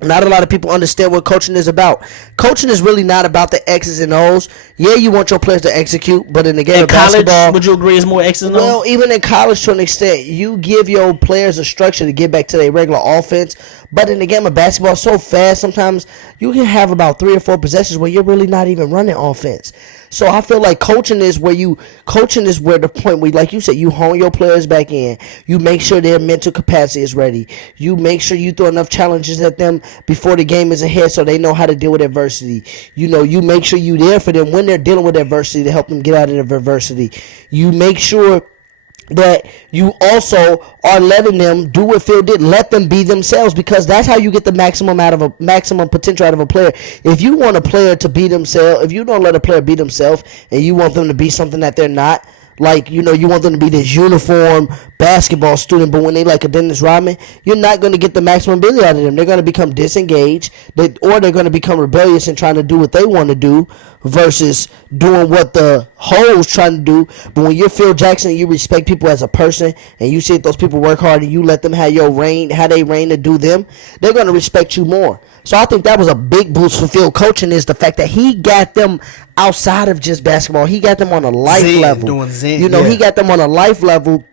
not a lot of people understand what coaching is about. Coaching is really not about the X's and O's. Yeah, you want your players to execute, but in the game In of college, basketball, would you agree it's more X's and O's? well, even in college to an extent, you give your players a structure to get back to their regular offense. But in the game of basketball, so fast, sometimes you can have about 3 or 4 possessions where you're really not even running offense. So I feel like coaching is where the point where, like you said, you hone your players back in. You make sure their mental capacity is ready. You make sure you throw enough challenges at them before the game is ahead, so they know how to deal with adversity. You make sure you're there for them when they're dealing with adversity to help them get out of the adversity. You make sure that you also are letting them do what Phil did. Let them be themselves, because that's how you get the maximum potential out of a player. If you want a player to be themselves, if you don't let a player be themselves and you want them to be something that they're not, like, you want them to be this uniform basketball student, but when they like a Dennis Rodman, you're not going to get the maximum ability out of them. They're going to become disengaged, or they're going to become rebellious and trying to do what they want to do versus doing what the whole's trying to do. But when you're Phil Jackson, you respect people as a person, and you see those people work hard, and you let them have how they reign to do them, they're going to respect you more. So I think that was a big boost for Phil coaching, is the fact that he got them outside of just basketball. He got them on a life level. Doing Zen, He got them on a life level.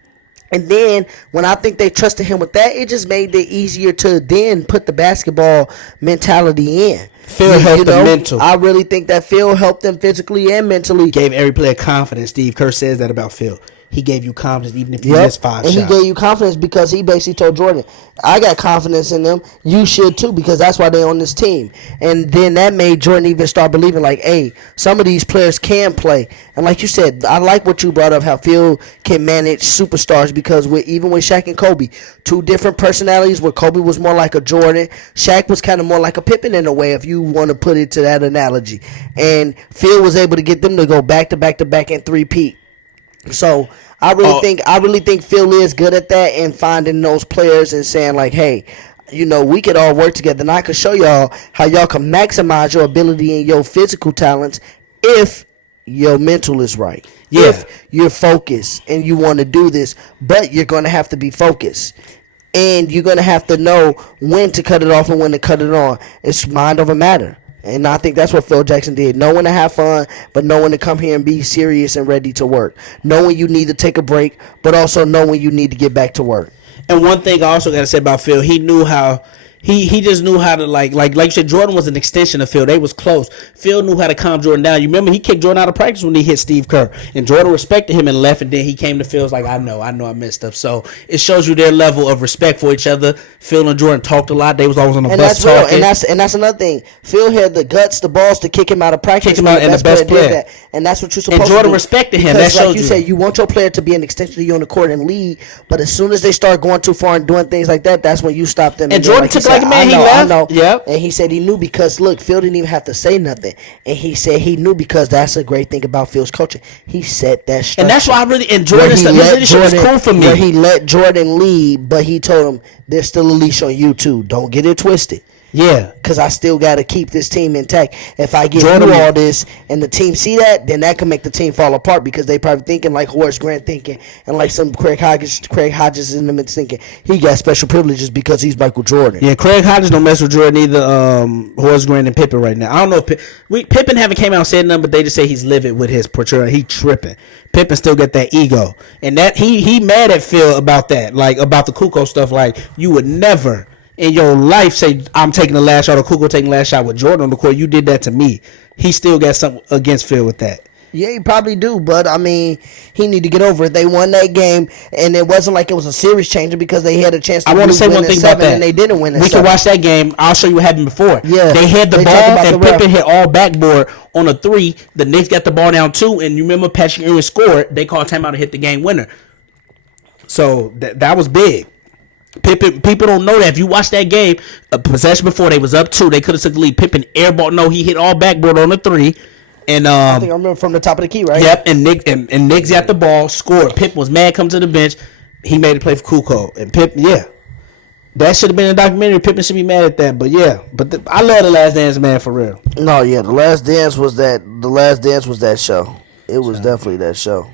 And then when I think they trusted him with that, it just made it easier to then put the basketball mentality in. Phil helped them mental. I really think that Phil helped them physically and mentally. Gave every player confidence. Steve Kerr says that about Phil. He gave you confidence even if you missed 5 shots. And he gave you confidence because he basically told Jordan, I got confidence in them. You should too, because that's why they're on this team. And then that made Jordan even start believing, like, hey, some of these players can play. And like you said, I like what you brought up, how Phil can manage superstars, because even with Shaq and Kobe, 2 different personalities, where Kobe was more like a Jordan, Shaq was kind of more like a Pippen in a way, if you want to put it to that analogy. And Phil was able to get them to go back to back to back and 3-peat. So I really think Phil is good at that, and finding those players and saying, like, hey, we could all work together, and I could show y'all how y'all can maximize your ability and your physical talents if your mental is right. Yeah. If you're focused and you want to do this, but you're going to have to be focused. And you're going to have to know when to cut it off and when to cut it on. It's mind over matter. And I think that's what Phil Jackson did. Know when to have fun, but know when to come here and be serious and ready to work. Know when you need to take a break, but also know when you need to get back to work. And one thing I also got to say about Phil, he knew how He just knew how to like you said. Jordan was an extension of Phil. They was close. Phil knew how to calm Jordan down. You remember he kicked Jordan out of practice when he hit Steve Kerr, and Jordan respected him and left. And then he came to Phil's like, I know, I messed up. So it shows you their level of respect for each other. Phil and Jordan talked a lot. They was always on the bus talking. And that's another thing. Phil had the guts, the balls to kick him out of practice. Kick him out, and the best player. That. And that's what you're supposed to do. And Jordan respected him. Because that like you said, you want your player to be an extension of you on the court and lead. But as soon as they start going too far and doing things like that, that's when you stop them. And Jordan took like a man. He left. Yep. And he said he knew because look, Phil didn't even have to say nothing, and he said he knew because that's a great thing about Phil's coaching. He set that structure, and that's why I really enjoyed this. Leadership was cool for me. Where he let Jordan lead, but he told him there's still a leash on you too. Don't get it twisted. Yeah, because I still got to keep this team intact. If I give Jordan, you all this and the team see that, then that can make the team fall apart because they probably thinking like Horace Grant thinking and like some Craig Hodges in them is thinking he got special privileges because he's Michael Jordan. Yeah, Craig Hodges don't mess with Jordan either. Horace Grant and Pippen right now. I don't know if Pippen haven't came out and said nothing, but they just say he's livid with his portrayal. He tripping. Pippen still got that ego, and that he mad at Phil about that, like about the Kukoc stuff. Like you would never in your life say I'm taking the last shot or Kukoc taking the last shot with Jordan on the court. You did that to me. He still got something against Phil with that. Yeah, he probably do, but I mean, he need to get over it. They won that game, and it wasn't like it was a series changer because they had a chance to I want to say one thing about that. And they didn't win it. We can watch that game. I'll show you what happened before. Yeah, they had the ball, and Pippen hit all backboard on a 3. The Knicks got the ball down 2, and you remember Patrick Ewing scored. They called timeout and hit the game winner. So that was big. People don't know that. If you watch that game, a possession before they was up 2, they could have took the lead. Pippen airball. No, he hit all backboard on the 3. And I think I remember from the top of the key, right? Yep. And Knicks got the ball, scored. Pippen was mad, come to the bench. He made a play for Kukoc. And Pippen, yeah, that should have been a documentary. Pippen should be mad at that. But yeah, I love The Last Dance, man, for real. No, yeah, The Last Dance was that. The Last Dance was that show. It was definitely that show.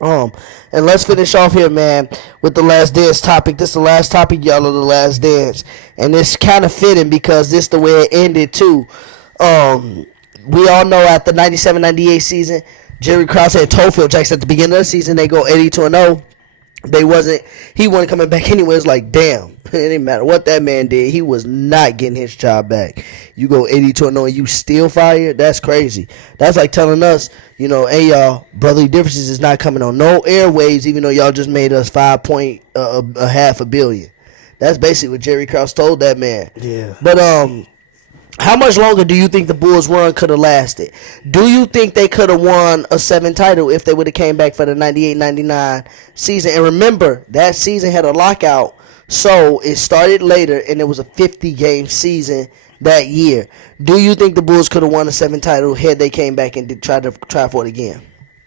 And let's finish off here, man, with the Last Dance topic. This is the last topic, y'all, of the Last Dance, and it's kind of fitting because this the way it ended too. We all know at the 97-98 season, Jerry Krause had told Phil Jackson at the beginning of the season they go 82-0. He wasn't coming back anyway. It's like, damn, it didn't matter what that man did. He was not getting his job back. You go 82-0 and you still fired? That's crazy. That's like telling us, hey, y'all, brotherly differences is not coming on no airwaves, even though y'all just made us $5.5 billion. That's basically what Jerry Krause told that man. Yeah. But how much longer do you think the Bulls' run could have lasted? Do you think they could have won a 7 title if they would have came back for the 98-99 season? And remember, that season had a lockout, so it started later, and it was a 50-game season that year. Do you think the Bulls could have won a 7 title had they came back and try for it again?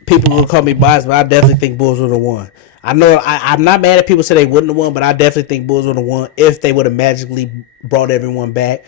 People will call me biased, but I definitely think Bulls would have won. I know I'm not mad at people say they wouldn't have won, but I definitely think Bulls would have won if they would have magically brought everyone back.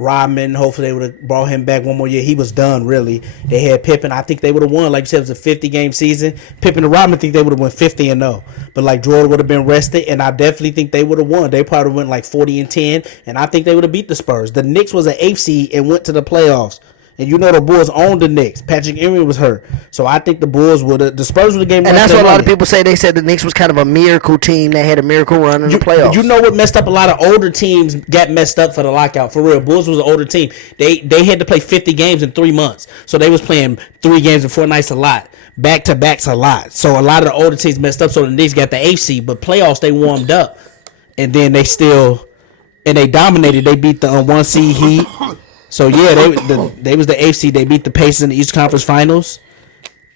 Rodman, hopefully they would have brought him back one more year. He was done, really. They had Pippen. I think they would have won. Like you said, it was a 50-game season. Pippen and Rodman, I think they would have won 50-0. But like Jordan would have been rested, and I definitely think they would have won. They probably went like 40-10, and I think they would have beat the Spurs. The Knicks was an 8th seed and went to the playoffs. And the Bulls owned the Knicks. Patrick Ewing was hurt. So I think the Bulls would have, the Spurs would have game. And that's what a lot of people say. They said the Knicks was kind of a miracle team that had a miracle run in the playoffs. You know what messed up? A lot of older teams got messed up for the lockout. For real. Bulls was an older team. They had to play 50 games in 3 months. So they was playing 3 games in 4 nights a lot. Back-to-backs a lot. So a lot of the older teams messed up. So the Knicks got the 8th seed. But playoffs, they warmed up. And then they dominated. They beat the 1 seed Heat. So yeah, they was the 8th seed. They beat the Pacers in the East Conference Finals,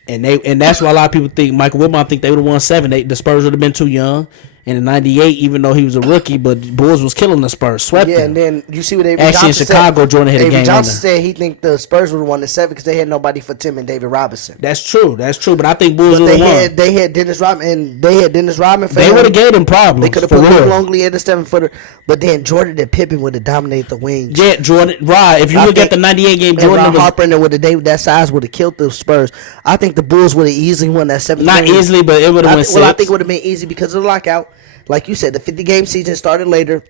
and that's why a lot of people think Michael Wilbon think they would have won 7. The Spurs would have been too young. And in '98, even though he was a rookie, but Bulls was killing the Spurs, swept them. Yeah, and then you see what Avery Johnson in Chicago, Jordan hit a game Johnson winner. said he think the Spurs would have won the 7 because they had nobody for Tim and David Robinson. That's true. But I think Bulls would have won. They had Dennis Rodman, and they had Dennis Rodman. They would have gave them problems. They could have put Luke Longley in the 7-footer, but then Jordan and Pippen would have dominated the wings. Yeah, Jordan. Right. If you look at the '98 game, Jordan Harper and that size would have killed the Spurs. I think the Bulls would have easily won that 7. Not easily, but it would have won 6. Well, I think it would have been easy because of the lockout. Like you said, the 50-game season started later.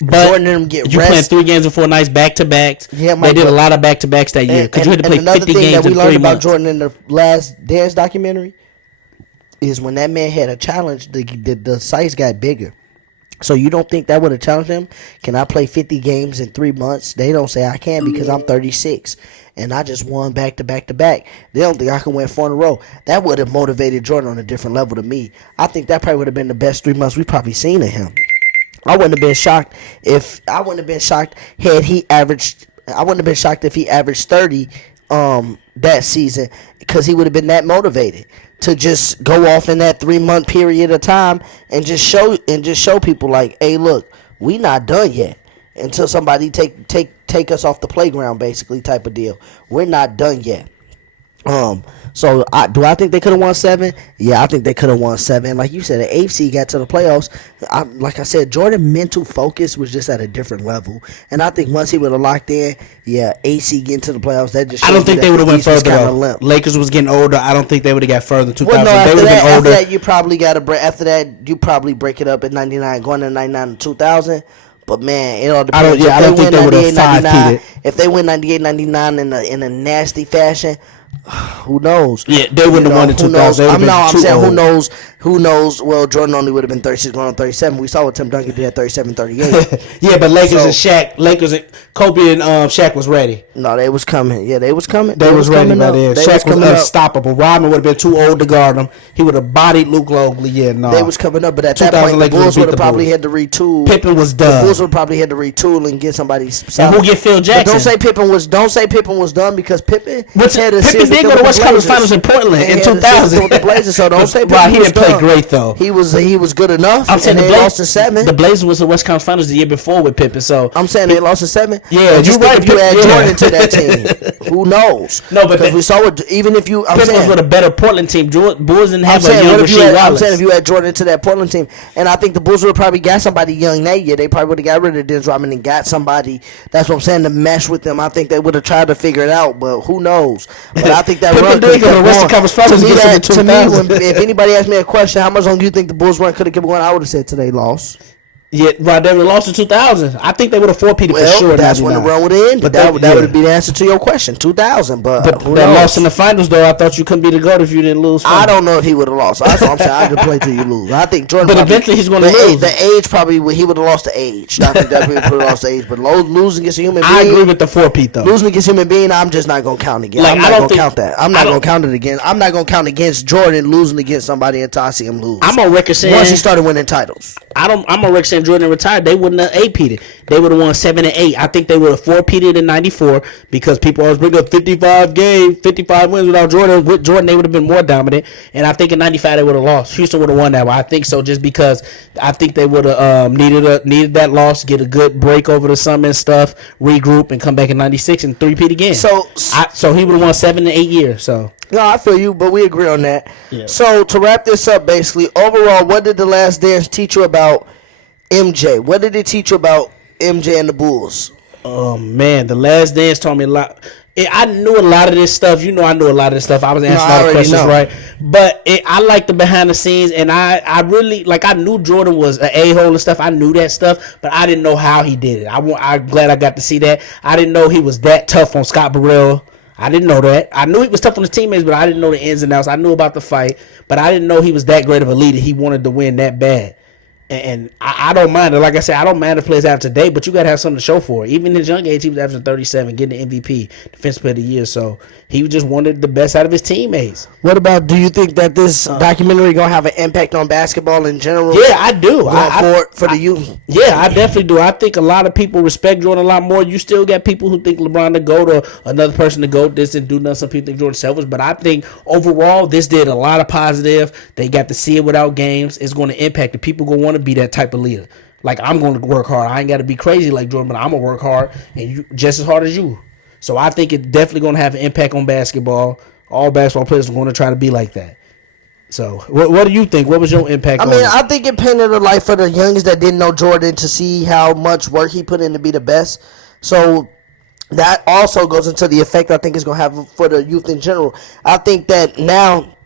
But Jordan and them get you rest. playing 3 games in 4 nights back to backs. Yeah, they did a lot of back to backs that year because you had to play 50 games in 3 months. Another thing that we learned about Jordan in the Last Dance documentary is when that man had a challenge, the size got bigger. So you don't think that would have challenged him? Can I play 50 games in 3 months? They don't say I can because I'm 36 and I just won back to back to back. They don't think I can win 4 in a row. That would have motivated Jordan on a different level to me. I think that probably would have been the best 3 months we've probably seen of him. I wouldn't have been shocked had he averaged. I wouldn't have been shocked if he averaged 30 that season because he would have been that motivated to just go off in that 3 month period of time and just show people like, hey, look, we not done yet until somebody take us off the playground, basically type of deal. We're not done yet. So do I think they could have won 7? Yeah, I think they could have won 7. Like you said, the AFC got to the playoffs. Like I said, Jordan's mental focus was just at a different level, and I think once he would have locked in, yeah, AC getting to the playoffs. That just I don't think they would have went further though. Lakers was getting older. I don't think they would have got further. 2000. Well, no, they would have been older. After that, you probably got to break. After that, you probably break it up at 99, going to 99 to 2000. But man, it all depends. I don't think they would have 5-peated. If they win 98, 99 in a nasty fashion, who knows? Yeah, they wouldn't have won in 2000. I'm saying who knows? Who knows? Well, Jordan only would have been 36 going on 37. We saw what Tim Duncan did at 37, 38. Yeah, but Lakers and Kobe and Shaq was ready. No, they was coming. Yeah, they was coming. They was ready by then. Shaq was unstoppable. Rodman would have been too old to guard him. He would have bodied Luke Longley. Yeah, no. They was coming up, but at that point, the Bulls would have probably had to retool. Pippen was done. The Bulls would probably had to retool and get somebody. And who get Phil Jackson? But don't say Pippen was done because Pippen did go to West Conference Finals in Portland in 2000 with the Blazers. So don't say Pippen was done. He didn't play great though. He was good enough. I'm saying they lost in 7. The Blazers was the West Conference Finals the year before with Pippen. So I'm saying they lost in 7. Yeah, you right. If you add Jordan to that team, who knows? No, but we saw it. Even if you, Pippen was with a better Portland team. Bulls didn't have a young Rasheed Wallace. I'm saying if you add Jordan to that Portland team, and I think the Bulls would have probably got somebody young that year. They probably would have got rid of Dennis Rodman and got somebody. That's what I'm saying, to mesh with them. I think they would have tried to figure it out, but who knows? But I think that run could have Western Conference Finals to me, if anybody asked me a question, how much longer do you think the Bulls run could have kept going? I would have said today loss. Yeah, right. They would have lost in 2000. I think they would have 4-peated for sure. That's when the run would end. But that would be the answer to your question. 2000. But that loss in the finals, though, I thought you couldn't be the GOAT if you didn't lose. I don't know if he would have lost. That's what I'm saying. I could play till you lose. I think Jordan. But eventually he's going to lose. The age probably he would have lost the age. I think that would have lost the age. But losing against a human being. I agree with the 4-peat though. Losing against a human being, I'm just not going to count again. I'm not going to count that. I'm not going to count it again. I'm not going to count against Jordan losing against somebody until I see him lose. I'm on record saying once he started winning titles. I'm on record saying Jordan retired. They wouldn't have 8-peated. They would have won 7 and 8. I think they would have 4-peated in '94 because people always bring up 55 wins without Jordan. With Jordan, they would have been more dominant. And I think in '95 they would have lost. Houston would have won that one. I think so, just because I think they would have needed that loss, get a good break over the summer and stuff, regroup, and come back in '96 and 3-peat again. So he would have won 7 and 8 years. So. No, I feel you, but we agree on that. Yeah. So to wrap this up, basically, overall, what did The Last Dance teach you about MJ? What did it teach you about MJ and the Bulls? Oh man, The Last Dance taught me a lot. I knew a lot of this stuff. You know, I knew a lot of this stuff. I was answering all the questions right, but I like the behind the scenes, and I really I knew Jordan was an a-hole and stuff. I knew that stuff, but I didn't know how he did it. I'm glad I got to see that. I didn't know he was that tough on Scott Burrell. I didn't know that. I knew he was tough on his teammates, but I didn't know the ins and outs. I knew about the fight, but I didn't know he was that great of a leader. He wanted to win that bad. And I don't mind it. Like I said, I don't mind if players have today, but you got to have something to show for it. Even in his young age, he was averaging 37, getting the MVP, Defensive Player of the Year. So he just wanted the best out of his teammates. What about, do you think that this documentary going to have an impact on basketball in general? Yeah, I do. For the youth? Yeah, I definitely do. I think a lot of people respect Jordan a lot more. You still got people who think LeBron the GOAT or another person the GOAT. This didn't do nothing. Some people think Jordan selfish. But I think overall, this did a lot of positive. They got to see it without games. It's going to impact the people going to want to be that type of leader. Like, I'm going to work hard. I ain't got to be crazy like Jordan, but I'm going to work hard and you just as hard as you. So I think it's definitely going to have an impact on basketball. All basketball players are going to try to be like that. So what do you think? What was your impact on it? I think it painted a light for the youngest that didn't know Jordan to see how much work he put in to be the best. So that also goes into the effect I think it's going to have for the youth in general. I think that now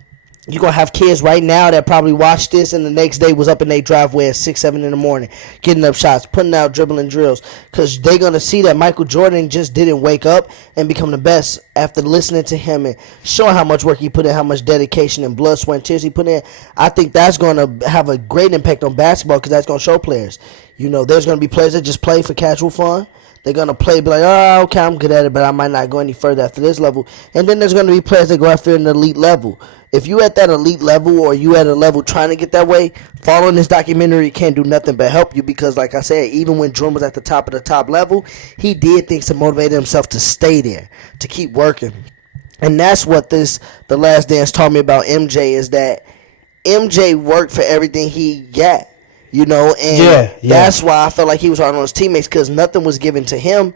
You're going to have kids right now that probably watched this and the next day was up in their driveway at 6, 7 in the morning, getting up shots, putting out dribbling drills. Because they're going to see that Michael Jordan just didn't wake up and become the best after listening to him and showing how much work he put in, how much dedication and blood, sweat, and tears he put in. I think that's going to have a great impact on basketball because that's going to show players. You know, there's going to be players that just play for casual fun. They're going to play, be like, oh, okay, I'm good at it, but I might not go any further after this level. And then there's going to be players that go after an elite level. If you at that elite level or you at a level trying to get that way, following this documentary can't do nothing but help you because, like I said, even when Jordan was at the top of the top level, he did things to motivate himself to stay there, to keep working. And that's what The Last Dance taught me about MJ is that MJ worked for everything he got. You know, and that's why I felt like he was hard on his teammates because nothing was given to him,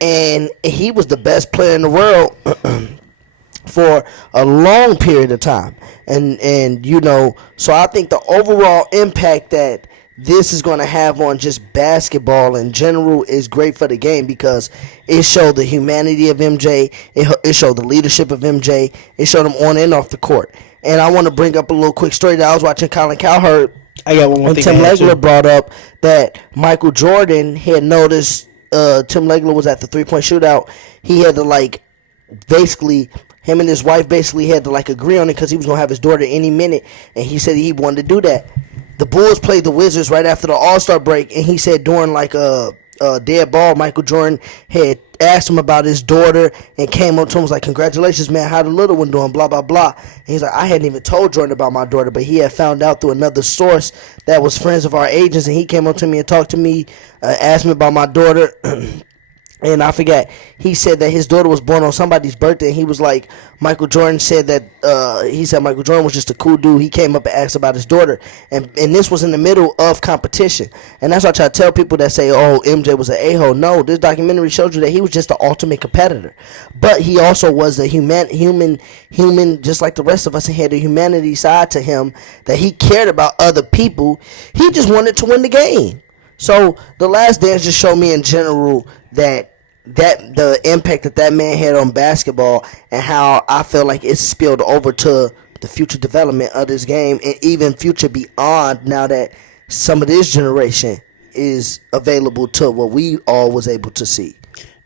and he was the best player in the world for a long period of time. And you know, so I think the overall impact that this is going to have on just basketball in general is great for the game because it showed the humanity of MJ, it showed the leadership of MJ, it showed him on and off the court. And I want to bring up a little quick story that I was watching Colin Cowherd. I got one more thing. Tim Legler brought up that Michael Jordan had noticed Tim Legler was at the 3-point shootout. He had to basically him and his wife basically had to agree on it because he was gonna have his daughter any minute, and he said he wanted to do that. The Bulls played the Wizards right after the All-Star break, and he said during a dead ball, Michael Jordan had asked him about his daughter and came up to him and was like, congratulations, man, how the little one doing, blah, blah, blah. And he's like, I hadn't even told Jordan about my daughter, but he had found out through another source that was friends of our agents, and he came up to me and talked to me, asked me about my daughter. And I forget, he said that his daughter was born on somebody's birthday, and he was like, Michael Jordan said that, he said Michael Jordan was just a cool dude. He came up and asked about his daughter, and this was in the middle of competition. And that's why I try to tell people that say, oh, MJ was an a-hole. No, this documentary showed you that he was just the ultimate competitor. But he also was a human, just like the rest of us, and had a humanity side to him that he cared about other people. He just wanted to win the game. So The Last Dance just showed me in general that the impact that man had on basketball and how I feel like it's spilled over to the future development of this game and even future beyond now that some of this generation is available to what we all was able to see.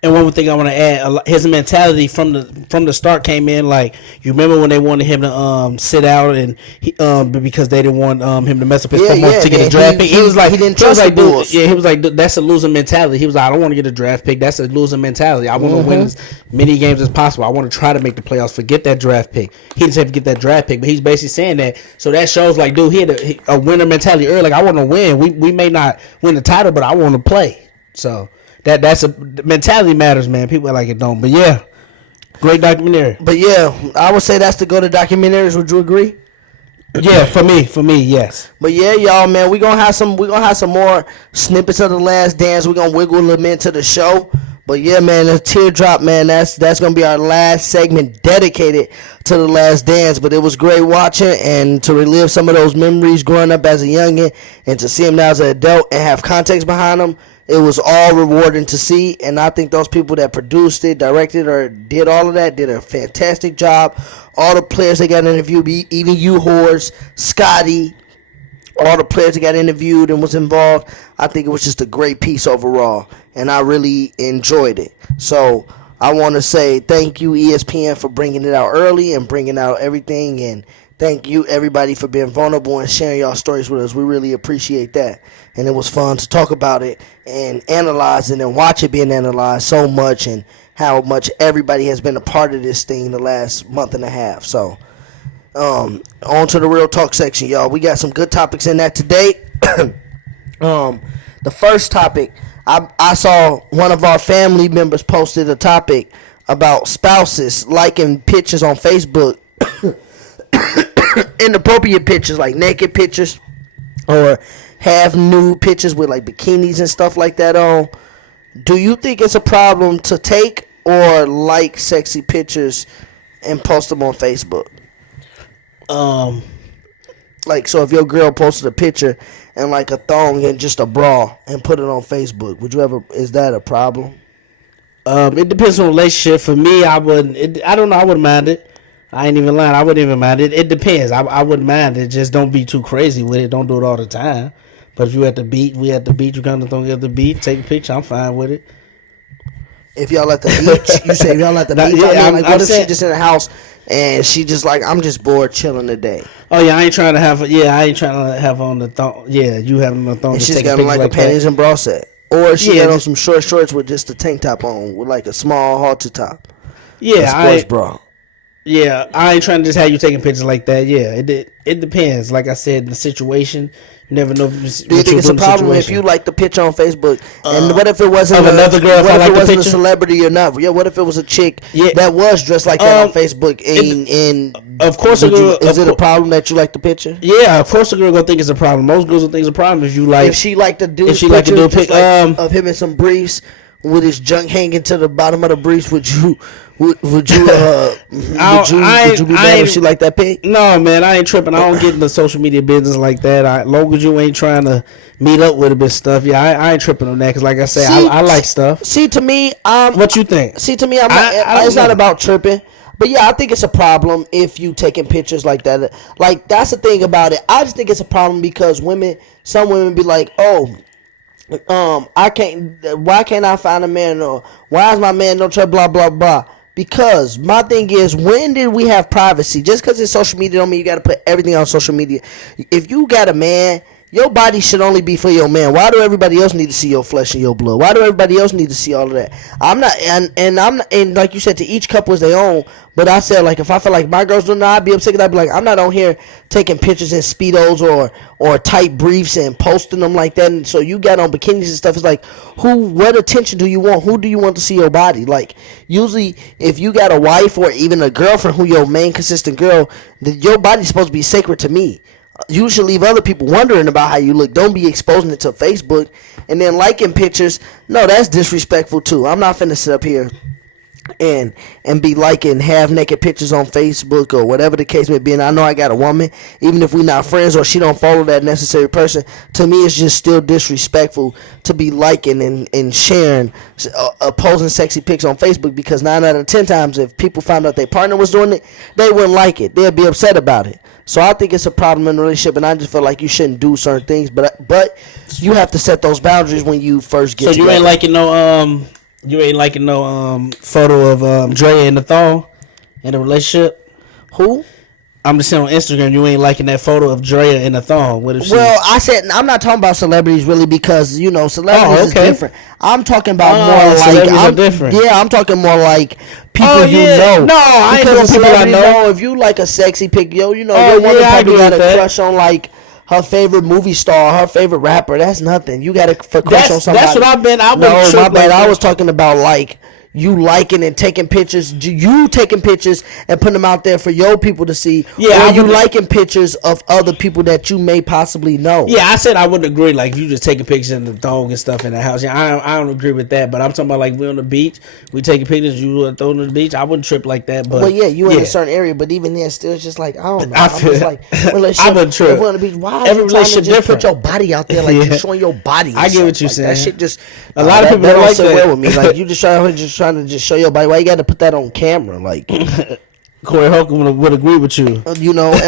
And one more thing I want to add, his mentality from the start came in like, you remember when they wanted him to sit out and he, because they didn't want him to mess up his performance to get a draft pick. He was like, he didn't trust the Bulls. Yeah, he was like, that's a losing mentality. He was like, I don't want to get a draft pick. That's a losing mentality. I want to win as many games as possible. I want to try to make the playoffs. Forget that draft pick. He didn't have to get that draft pick, but he's basically saying that. So that shows like, dude, he had a winner mentality early. Like, I want to win. We may not win the title, but I want to play. So. That's a mentality matters, man. People are like it don't, but yeah, great documentary. But yeah, I would say that's the go to documentaries. Would you agree? Yeah, for me, yes. But yeah, y'all, man, we gonna have some more snippets of The Last Dance. We're gonna wiggle them into the show. But yeah, man, the teardrop, man, that's gonna be our last segment dedicated to The Last Dance. But it was great watching and to relive some of those memories growing up as a youngin' and to see him now as an adult and have context behind them. It was all rewarding to see, and I think those people that produced it, directed, or did all of that did a fantastic job. All the players that got interviewed, even you, Horse, Scotty, all the players that got interviewed and was involved, I think it was just a great piece overall, and I really enjoyed it. So I want to say thank you, ESPN, for bringing it out early and bringing out everything, and thank you, everybody, for being vulnerable and sharing y'all stories with us. We really appreciate that. And it was fun to talk about it and analyze it and watch it being analyzed so much and how much everybody has been a part of this thing the last month and a half. So, on to the real talk section, y'all. We got some good topics in that today. The first topic, I saw one of our family members posted a topic about spouses liking pictures on Facebook. Inappropriate pictures, like naked pictures or half nude pictures with like bikinis and stuff like that on. Do you think it's a problem to take or like sexy pictures and post them on Facebook? Like, so if your girl posted a picture and like a thong and just a bra and put it on Facebook, would you ever, is that a problem? It depends on the relationship. For me, I wouldn't. I don't know. I wouldn't mind it. I ain't even lying. I wouldn't even mind it. It depends. I wouldn't mind it. Just don't be too crazy with it. Don't do it all the time. But if you at the beach, we at the beach. You kind of don't get the beach. Take a picture. I'm fine with it. If y'all at the beach, you say if y'all at the beach. I mean, like, what if she just in the house and she just like, I'm just bored chilling today. Oh yeah, I ain't trying to have. I ain't trying to have on the thong. Yeah, you having on the thong. And she's take got a on like a like panties that. and bra set, or she Yeah, got on just- some short shorts with just a tank top on, with like a small halter top, a Yeah, sports bra. Yeah, I ain't trying to just have you taking pictures like that. Yeah, it depends. Like I said, the situation. You never know. Do you think it's a problem if you like the picture on Facebook? And what if it wasn't of another girl, if What I if like it the wasn't a picture? celebrity or not? Yeah. What if it was a chick Yeah. that was dressed like that on Facebook? Of And course, a girl. is it a problem that you like the picture? Yeah, of course, a girl gonna think it's a problem. Most girls will think it's a problem if you like. If she liked to do, if she like to do a just pic- like of him in some briefs with his junk hanging to the bottom of the briefs, would you be mad if she liked that pic? No, man, I ain't tripping. I don't get into social media business like that. Long as you ain't trying to meet up with a bit of stuff, yeah, I ain't tripping on that. Cause like I said, I like stuff. See, to me, What you think? See, to me, I don't it's not know. about tripping. But yeah, I think it's a problem if you taking pictures like that. Like, that's the thing about it. I just think it's a problem because some women be like, oh, why can't I find a man, or why is my man no trouble, blah, blah, blah. Because my thing is, when did we have privacy? Just because it's social media don't mean you got to put everything on social media. If you got a man, your body should only be for your man. Why do everybody else need to see your flesh and your blood? Why do everybody else need to see all of that? I'm not, and like you said, to each couple is their own. But I said, like, if I feel like my girls doing that, I'd be upset. I'd be like, I'm not on here taking pictures in speedos or tight briefs and posting them like that. And so you got on bikinis and stuff. It's like, what attention do you want? Who do you want to see your body? Like, usually, if you got a wife or even a girlfriend who your main consistent girl, your body's supposed to be sacred to me. You should leave other people wondering about how you look. Don't be exposing it to Facebook and then liking pictures. No, that's disrespectful too. I'm not finna sit up here and be liking half naked pictures on Facebook or whatever the case may be. And I know I got a woman, even if we not friends or she don't follow that necessary person. To me, it's just still disrespectful to be liking and sharing posing sexy pics on Facebook, because 9 out of 10 times if people found out their partner was doing it, they wouldn't like it. They'd be upset about it. So I think it's a problem in a relationship, and I just feel like you shouldn't do certain things. But you have to set those boundaries when you first get. So together. you ain't liking no photo of Drea in the thong in a relationship. Who? I'm just saying on Instagram, you ain't liking that photo of Drea in the thong. What if she? Well, I said I'm not talking about celebrities really, because celebrities is different. I'm talking about more like celebrities are different. Yeah, I'm talking more like people Oh, you yeah. know. No, I ain't because doing a people I celebrity, know. no, if you like a sexy pic, your woman yeah, I probably agree got a with that. crush on like her favorite movie star, her favorite rapper. That's nothing. You got a crush That's- on somebody. that's what I've been- I No, wouldn't my trip bad. like I that. was talking about like you liking and taking pictures, you taking pictures and putting them out there for your people to see. Yeah, or I you would- liking pictures of other people that you may possibly know. Yeah, I said I wouldn't agree. Like you just taking pictures in the thong and stuff in the house. Yeah, I don't agree with that. But I'm talking about like we on the beach, we taking pictures. You throw them on the beach. I wouldn't trip like that. But Well, yeah, you in a certain area, but even then, still, it's just like I don't know. I I'm feel- just like, I wouldn't trip. If we're on the beach, why Every are you trying to relationship just put different. your body out there, like Yeah. just showing your body? and I get stuff. what you're Like, saying. That shit just A lot of people that don't like sit that. well with me. Like you just trying to show your body. Why you got to put that on camera? Like Corey Holcomb would agree with you. and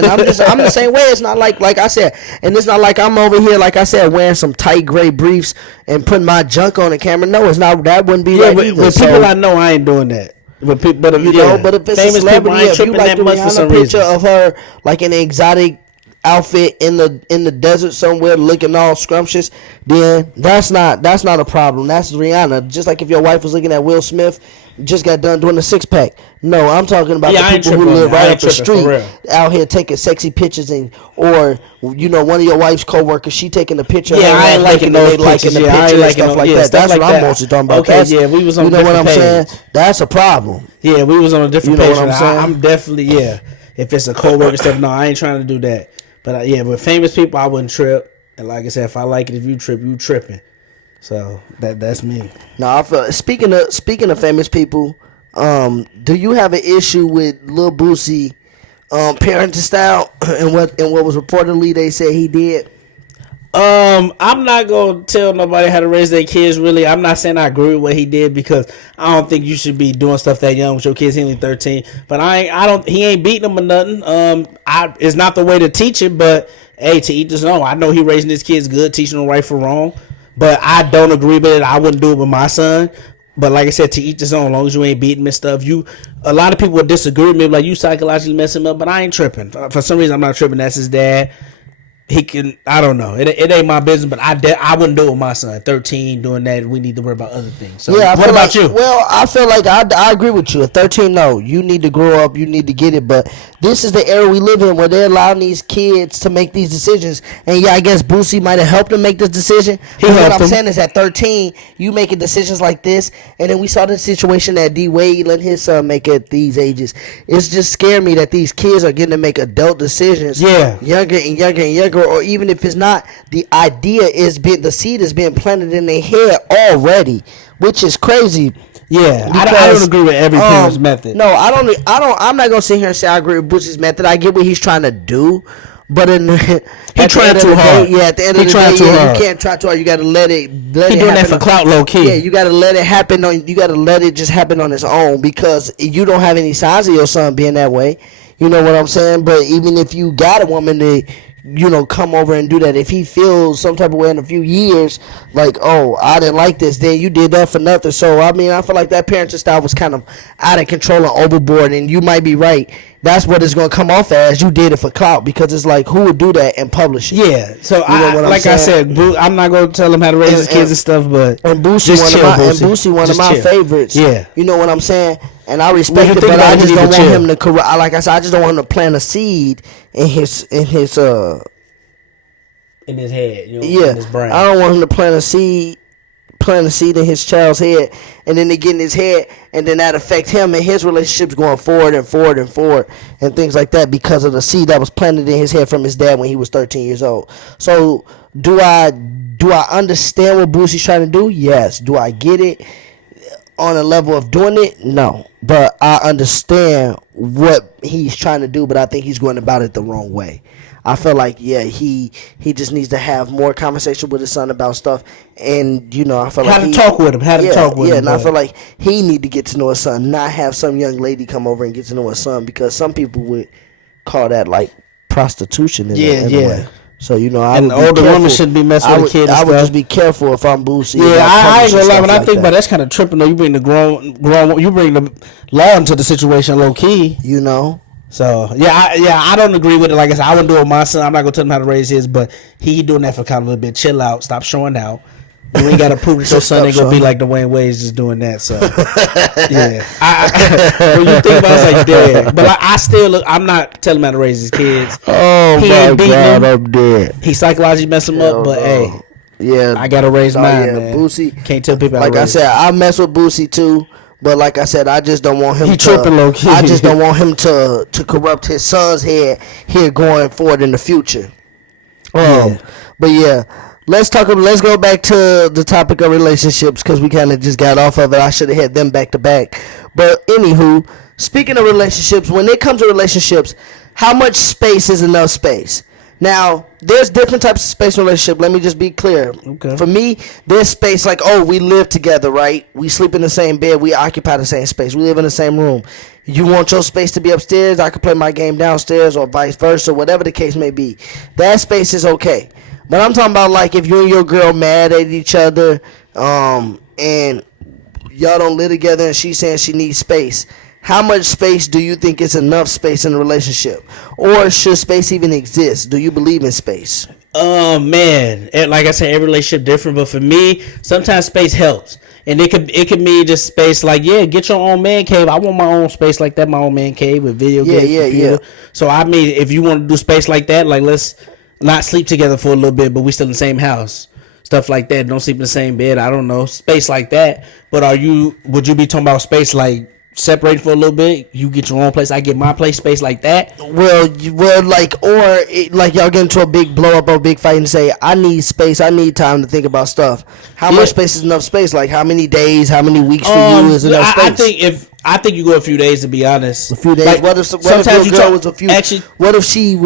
I'm the same way. It's not like I said, and it's not like I'm over here, like I said, wearing some tight gray briefs and putting my junk on the camera. No, it's not. That wouldn't be Yeah, right but either. with So- people I know, I ain't doing that. But if but if it's famous a celebrity, people, I ain't if you tripping like that the much for Rihanna some picture reason. of her like in an exotic outfit in the desert somewhere looking all scrumptious, then that's not a problem. That's Rihanna. Just like if your wife was looking at Will Smith, just got done doing a 6-pack. No, I'm talking about Yeah, I the ain't people who tripping on live that. I right ain't up the tripping, for street real. out here taking sexy pictures, or one of your wife's coworkers, she taking a picture. Yeah, of her I ain't naked liking and those they liking pictures. the Yeah, I ain't picture and liking stuff no- like yeah, that. stuff That's like what I'm that. mostly talking about. Okay, yeah, we was on you know what different I'm saying? pages. That's a problem. Yeah, we was on a different You know page. what I'm and saying? I'm definitely If it's a coworker stuff, no, I ain't trying to do that. But with famous people, I wouldn't trip. And like I said, if I like it, if you trip, you tripping. So that's me. Now, I feel, speaking of famous people, do you have an issue with Lil Boosie parenting style and what was reportedly they said he did? I'm not gonna tell nobody how to raise their kids. Really, I'm not saying I agree with what he did because I don't think you should be doing stuff that young with your kids. He only 13, but I don't. He ain't beating them or nothing. It's not the way to teach it, but hey, to each his own. I know he raising his kids good, teaching them right for wrong, but I don't agree with it. I wouldn't do it with my son. But like I said, to each his own. As long as you ain't beating him and stuff, a lot of people would disagree with me, like you psychologically mess him up, but I ain't tripping. For some reason, I'm not tripping. That's his dad. He can. I don't know. It ain't my business, but I wouldn't do it with my son. 13 doing that. We need to worry about other things. So Yeah, what about like, you? Well, I feel like I agree with you. At 13, no, you need to grow up. You need to get it. But this is the era we live in where they're allowing these kids to make these decisions. And yeah, I guess Boosie might have helped him make this decision. He But what helped I'm him. saying is at 13, you making decisions like this. And then we saw the situation that D Wade let his son make at these ages. It's just scared me that these kids are getting to make adult decisions. Yeah. Younger and younger and younger. Or even if it's not, the idea the seed is being planted in their head already, which is crazy. Yeah, I Because, don't agree with every parent's method. No, I don't. I'm not gonna sit here and say I agree with Bush's method. I get what he's trying to do, but at the trying end of too the day- hard. Yeah, at the end He of the trying day, too yeah, hard. you can't try too hard. You got to let it. He doing that happen for on- clout, low key. Yeah, you got to let it happen on. You got to let it just happen on its own because you don't have any signs of your son being that way. You know what I'm saying? But even if you got a woman to, come over and do that, if he feels some type of way in a few years, like, oh, I didn't like this, then you did that for nothing. So, I mean, I feel like that parenting style was kind of out of control and overboard, and you might be right. That's what it's going to come off as. You did it for clout because it's like, who would do that and publish it? Yeah, so You know what I'm like I saying? said, I'm not gonna tell him how to raise his kids and stuff, but And Boosie, just one chill, of my, and Boosie. Boosie, one Just of my chill. favorites. Yeah. You know what I'm saying? And I When respect you it, think but about I it, just you don't need want to him to correct. Like I said, I just don't want him to plant a seed in his in his head, yeah. in his brain. I don't want him to plant a seed in his child's head, and then they get in his head, and then that affect him and his relationships going forward and forward and forward and things like that because of the seed that was planted in his head from his dad when he was 13 years old. So do I understand what Boosie's trying to do? Yes. Do I get it on a level of doing it? No. But I understand what he's trying to do, but I think he's going about it the wrong way. I feel like, yeah, he just needs to have more conversation with his son about stuff, and I feel like How to talk with him, yeah, and I but- feel like he need to get to know his son, not have some young lady come over and get to know his son, because some people would call that like prostitution in a way. So I And would the be older careful. woman shouldn't be messing with a kid and I would stuff. just be careful if I'm Boosie. Yeah, I ain't gonna lie. When I think that. about it, that's kind of tripping. Though you bring the grown, you bring the law into the situation, low key. So I don't agree with it. Like I said, I wouldn't do it with my son. I'm not gonna tell him how to raise his, but he doing that for kind of a little bit. Chill out, stop showing out. You ain't gotta prove that your son ain't gonna be like Dwayne Wade's just doing that. So yeah, when you think about it, it's like damn. But I still, I'm not telling him how to raise his kids. Oh He my ain't beating God, him. I'm dead. He psychologically mess him up, but hey, Yeah, I gotta raise mine, man. Boosie. Can't tell people how Like to I raise. said, I mess with Boosie too, but like I said, I just don't want him. He to, tripping low-key. I just don't want him to corrupt his son's head here going forward in the future. Yeah. But yeah, let's go back to the topic of relationships because we kind of just got off of it. I should have had them back to back. But anywho, speaking of relationships, when it comes to relationships, how much space is enough space? Now, there's different types of space in a relationship. Let me just be clear. Okay. For me, there's space like, oh, we live together, right? We sleep in the same bed. We occupy the same space. We live in the same room. You want your space to be upstairs, I can play my game downstairs, or vice versa, whatever the case may be. That space is okay. But I'm talking about like if you and your girl mad at each other, and y'all don't live together and she's saying she needs space. How much space do you think is enough space in a relationship? Or should space even exist? Do you believe in space? Man, like I said, every relationship different, but for me, sometimes space helps. And it could mean just space like, yeah, get your own man cave. I want my own space like that, my own man cave with video games, computer. So I mean, if you want to do space like that, like let's not sleep together for a little bit, but we still in the same house. Stuff like that. Don't sleep in the same bed. I don't know. Space like that. But would you be talking about space like separate for a little bit? You get your own place, I get my place, space like that. Like y'all get into a big blow up or a big fight and say, I need space, I need time to think about stuff. How much space is enough space? Like how many days, how many weeks for you is enough space? I think if I think you go a few days, to be honest. A few days. Like, what if sometimes your girl was a few? Actually, What if she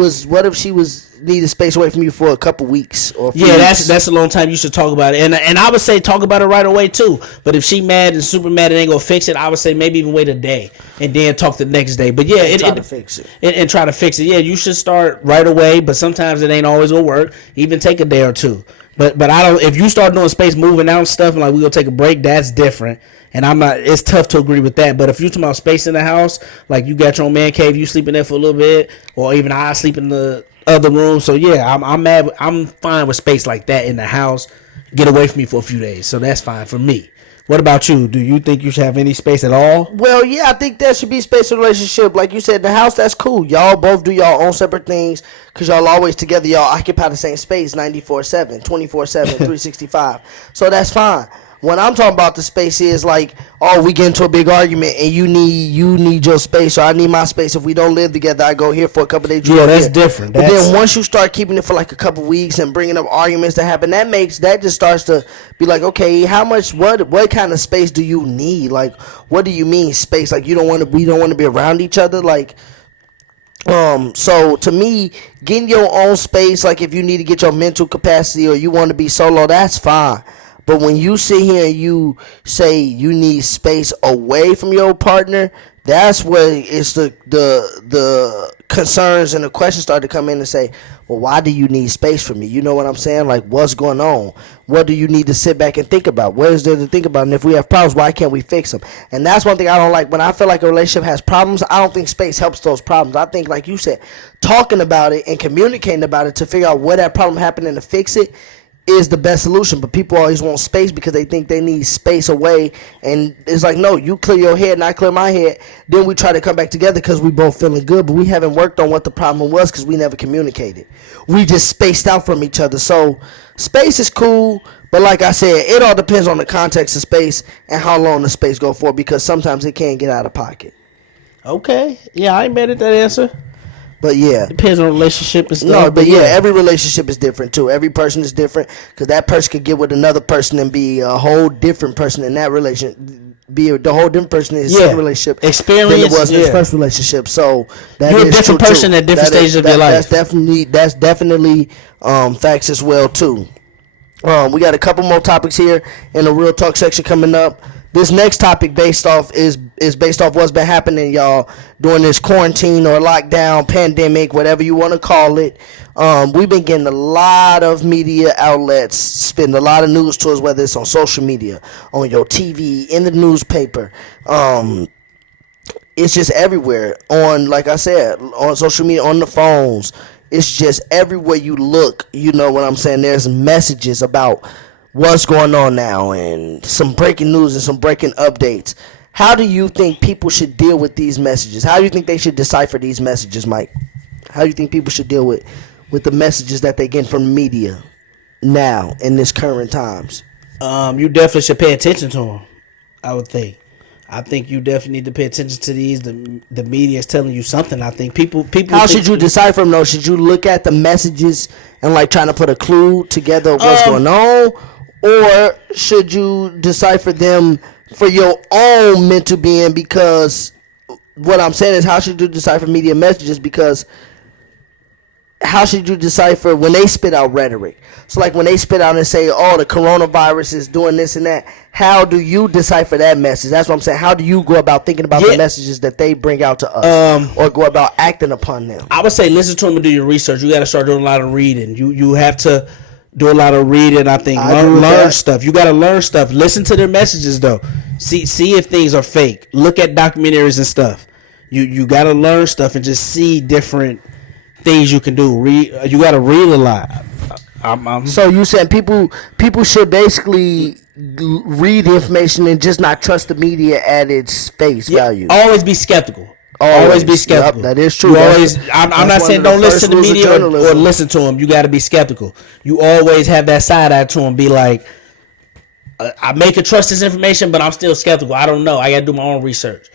was needed space away from you for a couple weeks or a few yeah, weeks? that's a long time. You should talk about it, and I would say talk about it right away too. But if she mad and super mad and ain't gonna fix it, I would say maybe even wait a day and then talk the next day. But yeah, try to fix it. And try to fix it. Yeah, you should start right away. But sometimes it ain't always gonna work. Even take a day or two. But I don't. If you start doing space, moving out stuff, and like we gonna take a break, that's different. And I'm not. It's tough to agree with that. But if you talking about space in the house, like you got your own man cave, you sleep in there for a little bit, or even I sleep in the other room. So yeah, I'm mad. I'm fine with space like that in the house. Get away from me for a few days. So that's fine for me. What about you? Do you think you should have any space at all? Well, yeah, I think there should be space in a relationship. Like you said, the house, that's cool. Y'all both do y'all own separate things because y'all always together. Y'all occupy the same space 94/7, 24/7, 365. So that's fine. When I'm talking about the space is like, oh, we get into a big argument and you need your space or I need my space. If we don't live together, I go here for a couple days. Yeah, that's different. But then once you start keeping it for like a couple weeks and bringing up arguments that happen, that just starts to be like, okay, how much, what kind of space do you need? Like, what do you mean space? Like, we don't want to be around each other. Like, so to me, getting your own space, like if you need to get your mental capacity or you want to be solo, that's fine. But when you sit here and you say you need space away from your partner, that's where it's the concerns and the questions start to come in and say, well, why do you need space from me? You know what I'm saying? Like, what's going on? What do you need to sit back and think about? What is there to think about? And if we have problems, why can't we fix them? And that's one thing I don't like. When I feel like a relationship has problems, I don't think space helps those problems. I think, like you said, talking about it and communicating about it to figure out where that problem happened and to fix it is the best solution. But people always want space because they think they need space away, and it's like, no, you clear your head and I clear my head, then we try to come back together because we both feeling good, but we haven't worked on what the problem was because we never communicated. We just spaced out from each other. So space is cool, but like I said, it all depends on the context of space and how long the space go for, because sometimes it can get out of pocket. Okay, yeah, I ain't mad at that answer. But yeah, Depends on relationship and stuff. no, but yeah, every relationship is different too. Every person is different because that person could get with another person and be a whole different person in that relation. The whole different person in his second relationship experience than it was in his yeah. first relationship. So that You're a is different true, person too. at different That is- stages of your life. That's definitely facts as well too. We got a couple more topics here in the real talk section coming up. This next topic is based off what's been happening, y'all, during this quarantine or lockdown, pandemic, whatever you want to call it. We've been getting a lot of media outlets spitting a lot of news to us, whether it's on social media, on your TV, in the newspaper. It's just everywhere. On, like I said, on social media, on the phones. It's just everywhere you look. You know what I'm saying? There's messages about what's going on now and some breaking news and some breaking updates. How do you think people should deal with these messages? How do you think they should decipher these messages, Mike? How do you think people should deal with the messages that they get from the media now in this current times? You definitely should pay attention to them. I would think. I think you definitely need to pay attention to these. The media is telling you something. I think people. How should you decipher them though? Should you look at the messages and like trying to put a clue together of what's going on, or should you decipher them for your own mental being? Because what I'm saying is, how should you decipher media messages? Because how should you decipher when they spit out rhetoric? So like when they spit out and say, oh, the coronavirus is doing this and that, how do you decipher that message? That's what I'm saying. How do you go about thinking about the messages that they bring out to us, or go about acting upon them? I would say listen to them and do your research. You got to start doing a lot of reading. You have to do a lot of reading. I think learn stuff. You got to learn stuff. Listen to their messages though. See if things are fake. Look at documentaries and stuff. You got to learn stuff and just see different things you can do. You got to read a lot. So you said people should basically read the information and just not trust the media at its face value. Always be skeptical. Always be skeptical. Yep, that is true. I'm not saying don't listen to the media or listen to them. You got to be skeptical. You always have that side eye to them. Be like, I may could trust this information, but I'm still skeptical. I don't know. I got to do my own research.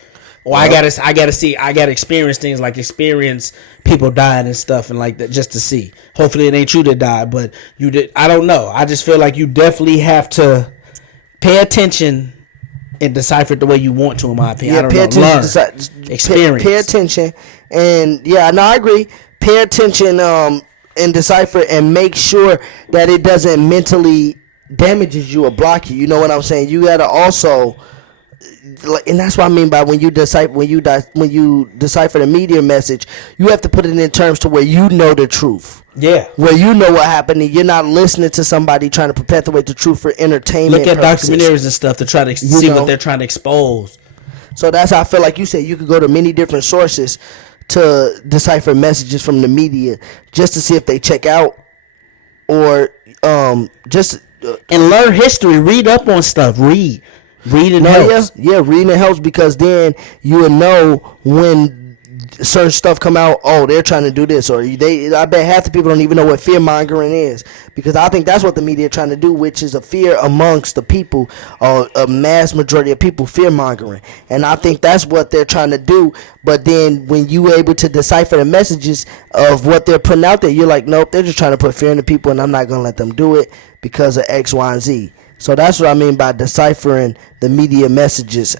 Or I gotta see. I gotta experience things, like experience people dying and stuff and like that, just to see. Hopefully it ain't you that died, but you did. I don't know. I just feel like you definitely have to pay attention and decipher it the way you want to. In my opinion, I don't pay know. attention. Learn, experience. Pay attention, and yeah, no, I agree. Pay attention, and decipher, and make sure that it doesn't mentally damages you or block you. You know what I'm saying? You gotta also, and that's what I mean by when you decipher the media message, you have to put it in terms to where you know the truth. Yeah. Where you know what happened, and you're not listening to somebody trying to perpetuate the truth for entertainment. Look at purposes. documentaries and stuff to try to see what they're trying to expose. So that's how I feel like you said you could go to many different sources to decipher messages from the media just to see if they check out, or just And learn history. Read up on stuff. Read and helps. yeah, reading it helps, because then you will know when certain stuff come out. Oh, they're trying to do this, or I bet half the people don't even know what fear mongering is, because I think that's what the media are trying to do, which is a fear amongst the people, or a mass majority of people, fear mongering, and I think that's what they're trying to do. But then when you able to decipher the messages of what they're putting out there, you're like, nope, they're just trying to put fear in the people, and I'm not gonna let them do it because of X, Y, and Z. So that's what I mean by deciphering the media messages.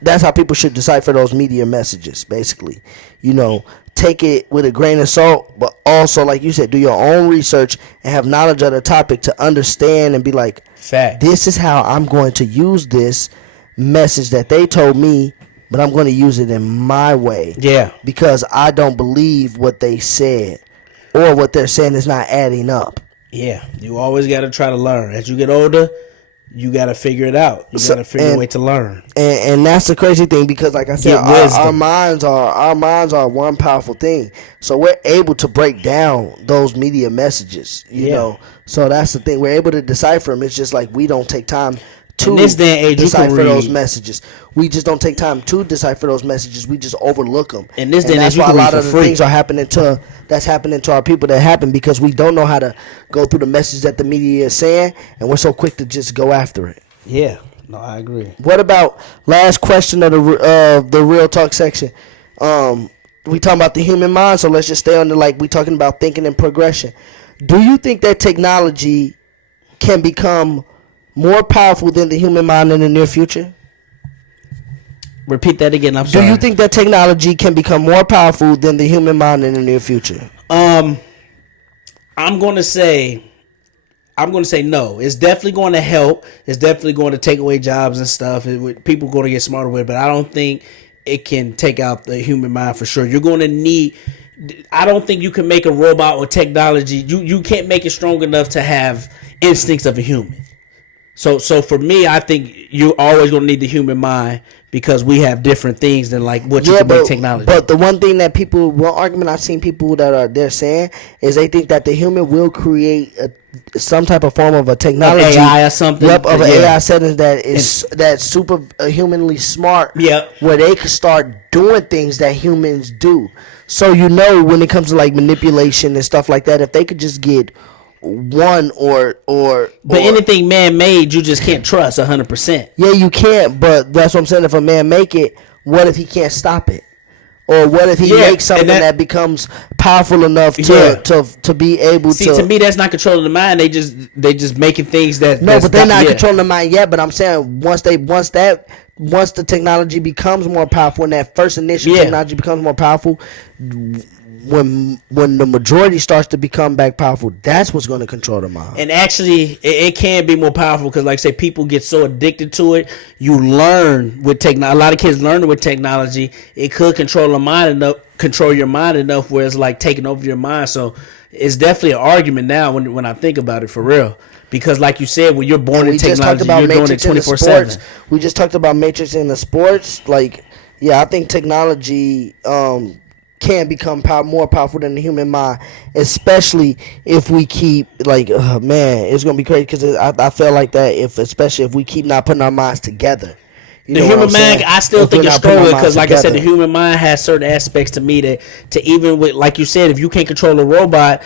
That's how people should decipher those media messages, basically. You know, take it with a grain of salt, but also, like you said, do your own research and have knowledge of the topic to understand and be like, Facts. this is how I'm going to use this message that they told me, but I'm going to use it in my way. Yeah. Because I don't believe what they said, or what they're saying is not adding up. Yeah. You always got to try to learn. As you get older, you got to figure it out. You got to figure a way to learn. And that's the crazy thing, because like I said, our minds are one powerful thing. So we're able to break down those media messages, you know. So that's the thing. We're able to decipher them. It's just like we don't take time to In this day and age, decipher those messages. We just don't take time to decipher those messages. We just overlook them. In this day and and that's age, you why a can read lot for of the free. things are happening to our people that happen, because we don't know how to go through the message that the media is saying, and we're so quick to just go after it. Yeah. No, I agree. What about last question of the real talk section? We talking about the human mind, so let's just stay on the, we talking about thinking and progression. Do you think that technology can become more powerful than the human mind in the near future? Repeat that again. I'm sorry. Do you think that technology can become more powerful than the human mind in the near future? I'm going to say no. It's definitely going to help. It's definitely going to take away jobs and stuff. People going to get smarter with it, but I don't think it can take out the human mind for sure. You're going to need. I don't think you can make a robot or technology. You can't make it strong enough to have instincts of a human. So for me, I think you're always going to need the human mind, because we have different things than what you can make technology. But the one thing that one argument I've seen people they're saying is they think that the human will create some type of form of a technology, of AI or something. Yep, of an AI settings that's super humanly smart. Yep. Where they can start doing things that humans do. So when it comes to manipulation and stuff like that, if they could just get one or anything man-made, you just can't trust 100%. Yeah, you can't, but that's what I'm saying. If a man make it, what if he can't stop it? Or what if he makes something that becomes powerful enough to be able to? See, to me, that's not controlling the mind. They just making things that. No, but they're not controlling the mind yet. But I'm saying once the technology becomes more powerful, and that first initial technology becomes more powerful, when the majority starts to become back powerful, that's what's going to control the mind. And actually, it can be more powerful, because, like I say, people get so addicted to it. You learn with technology. A lot of kids learn with technology. It could control your mind enough where it's taking over your mind. So it's definitely an argument now when I think about it, for real. Because, like you said, when you're born in technology, you're doing it 24/7. We just talked about Matrix in the sports. I think technology can become more powerful than the human mind, especially if we keep it's gonna be crazy, because I feel like that especially if we keep not putting our minds together. The human mind, I still think it's stronger, because, like I said, the human mind has certain aspects to me that even with, like you said, if you can't control a robot,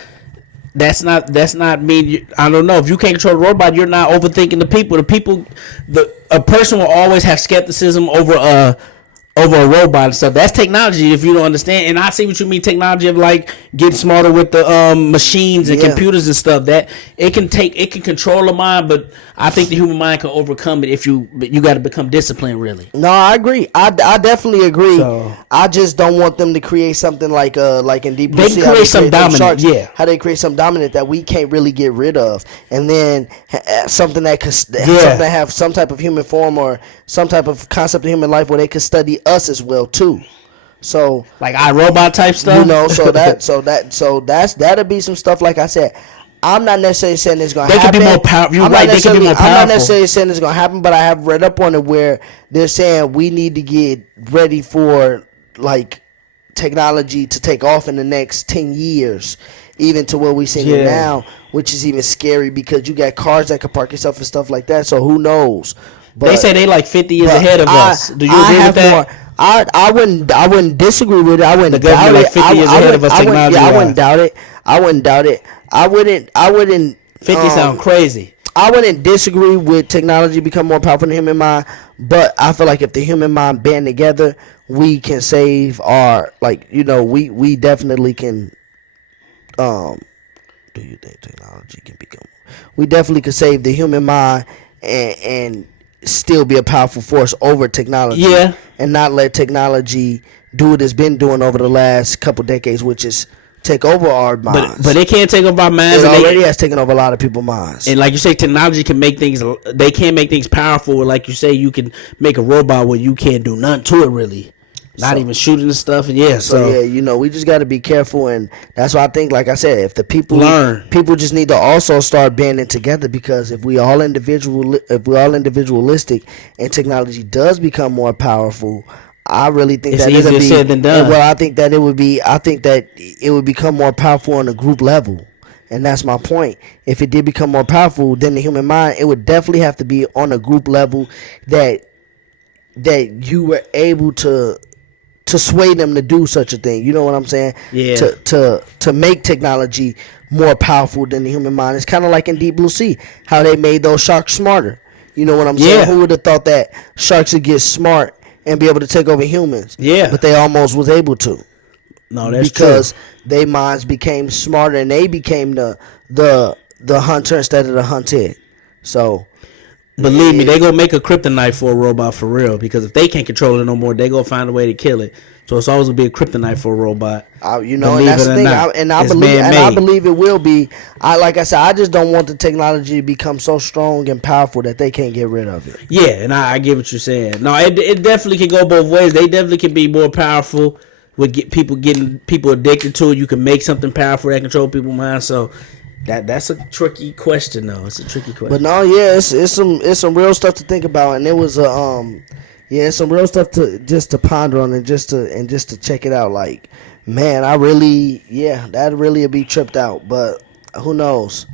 that's not mean. I don't know, if you can't control a robot, you're not overthinking the people. A person will always have skepticism over over a robot and stuff. That's technology if you don't understand. And I see what you mean, technology of like getting smarter with the machines and computers and stuff. That it can control the mind, but I think the human mind can overcome it but you got to become disciplined really. No, I agree. I definitely agree. So- I just don't want them to create something like in Deep Blue They Sea, can how create some them dominant, sharks, yeah. how they create some dominant that we can't really get rid of, and then something that could something that have some type of human form or some type of concept of human life where they could study us as well too. So Like iRobot type stuff. you know, that'll be some stuff. Like I said, I'm not necessarily saying it's gonna They could happen. be more powerful. You're I'm right, not they could be necessarily- more I'm not powerful. necessarily saying it's gonna happen, but I have read up on it where they're saying we need to get ready for like technology to take off in the next 10 years, even to where we seen it Yeah. now, which is even scary because you got cars that can park yourself and stuff like that. So who knows? But, They say they like 50 years but ahead of us. Do you I agree with have that? more- I wouldn't disagree with it. I wouldn't The doubt government it. like 50 I, years I ahead of wouldn't- us I wouldn't- yeah, I technology-wise. wouldn't doubt it. I wouldn't doubt it. I wouldn't 50 sound crazy. I wouldn't disagree with technology become more powerful than the human mind, but I feel like if the human mind band together, we can save our we definitely can. Do you think technology can become? We definitely could save the human mind and still be a powerful force over technology. Yeah. And not let technology do what it's been doing over the last couple decades, which is take over our minds. But they can't take over our minds. it And already has taken over a lot of people's minds. and like you say, technology can make things. They can make things powerful. Like you say, you can make a robot where you can't do nothing to it really, not even shooting and stuff. And So yeah, we just got to be careful, and that's why I think, like I said, if the people people just need to also start banding together, because if we all individualistic, and technology does become more powerful, I really think It's that it'll easier be said than done. Well, I think that it would be. I think that it would become more powerful on a group level. And that's my point. If it did become more powerful than the human mind, it would definitely have to be on a group level that you were able to sway them to do such a thing. You know what I'm saying? Yeah. To make technology more powerful than the human mind. It's kind of like in Deep Blue Sea, how they made those sharks smarter. You know what I'm saying? Yeah. Who would have thought that sharks would get smart and be able to take over humans? Yeah. But they almost was able to. No, that's because true. their minds became smarter and they became the hunter instead of the hunted. So Believe me, they gonna make a kryptonite for a robot for real. Because if they can't control it no more, they gonna find a way to kill it. So it's always gonna be a kryptonite for a robot. and Believe that's it the or thing. not, I it's believe, and I man-made. believe it will be. Like I said, I just don't want the technology to become so strong and powerful that they can't get rid of it. Yeah, and I get what you're saying. No, it definitely can go both ways. They definitely can be more powerful with getting people addicted to it. You can make something powerful that control people's minds. So that's a tricky question, though. It's a tricky question. But no, yeah, it's some real stuff to think about, and it was it's some real stuff to ponder on and just to check it out. Like, man, that really would be tripped out, but who knows?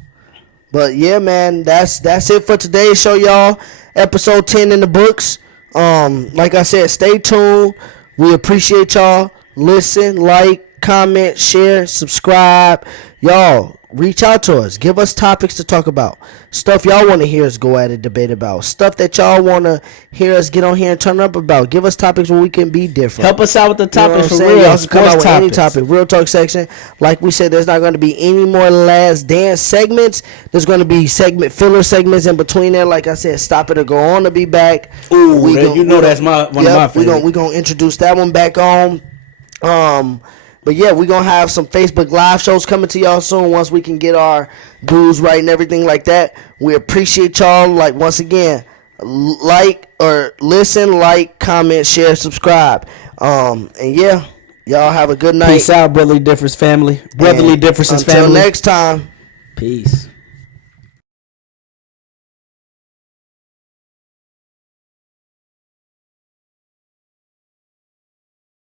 But yeah, man, that's it for today's show, y'all. Episode 10 in the books. Like I said, stay tuned. We appreciate y'all. Listen, like, comment, share, subscribe. Y'all, reach out to us. Give us topics to talk about. Stuff y'all want to hear us go at a debate about. Stuff that y'all want to hear us get on here and turn up about. Give us topics where we can be different. Help us out with the You know what topics I'm for saying? real. Y'all can come out Sports with any topics. topic. Real talk section. Like we said, there's not going to be any more last dance segments. There's going to be filler segments in between there. Like I said, stop it or go on to be back. Ooh, that's one of my favorites. We're gonna introduce that one back on. But yeah, we're gonna have some Facebook live shows coming to y'all soon once we can get our dues right and everything like that. We appreciate y'all. Like, once again, like or listen, like, comment, share, subscribe. And yeah, y'all have a good night. Peace out, brotherly difference family. Brotherly differences Until family. next time. Peace.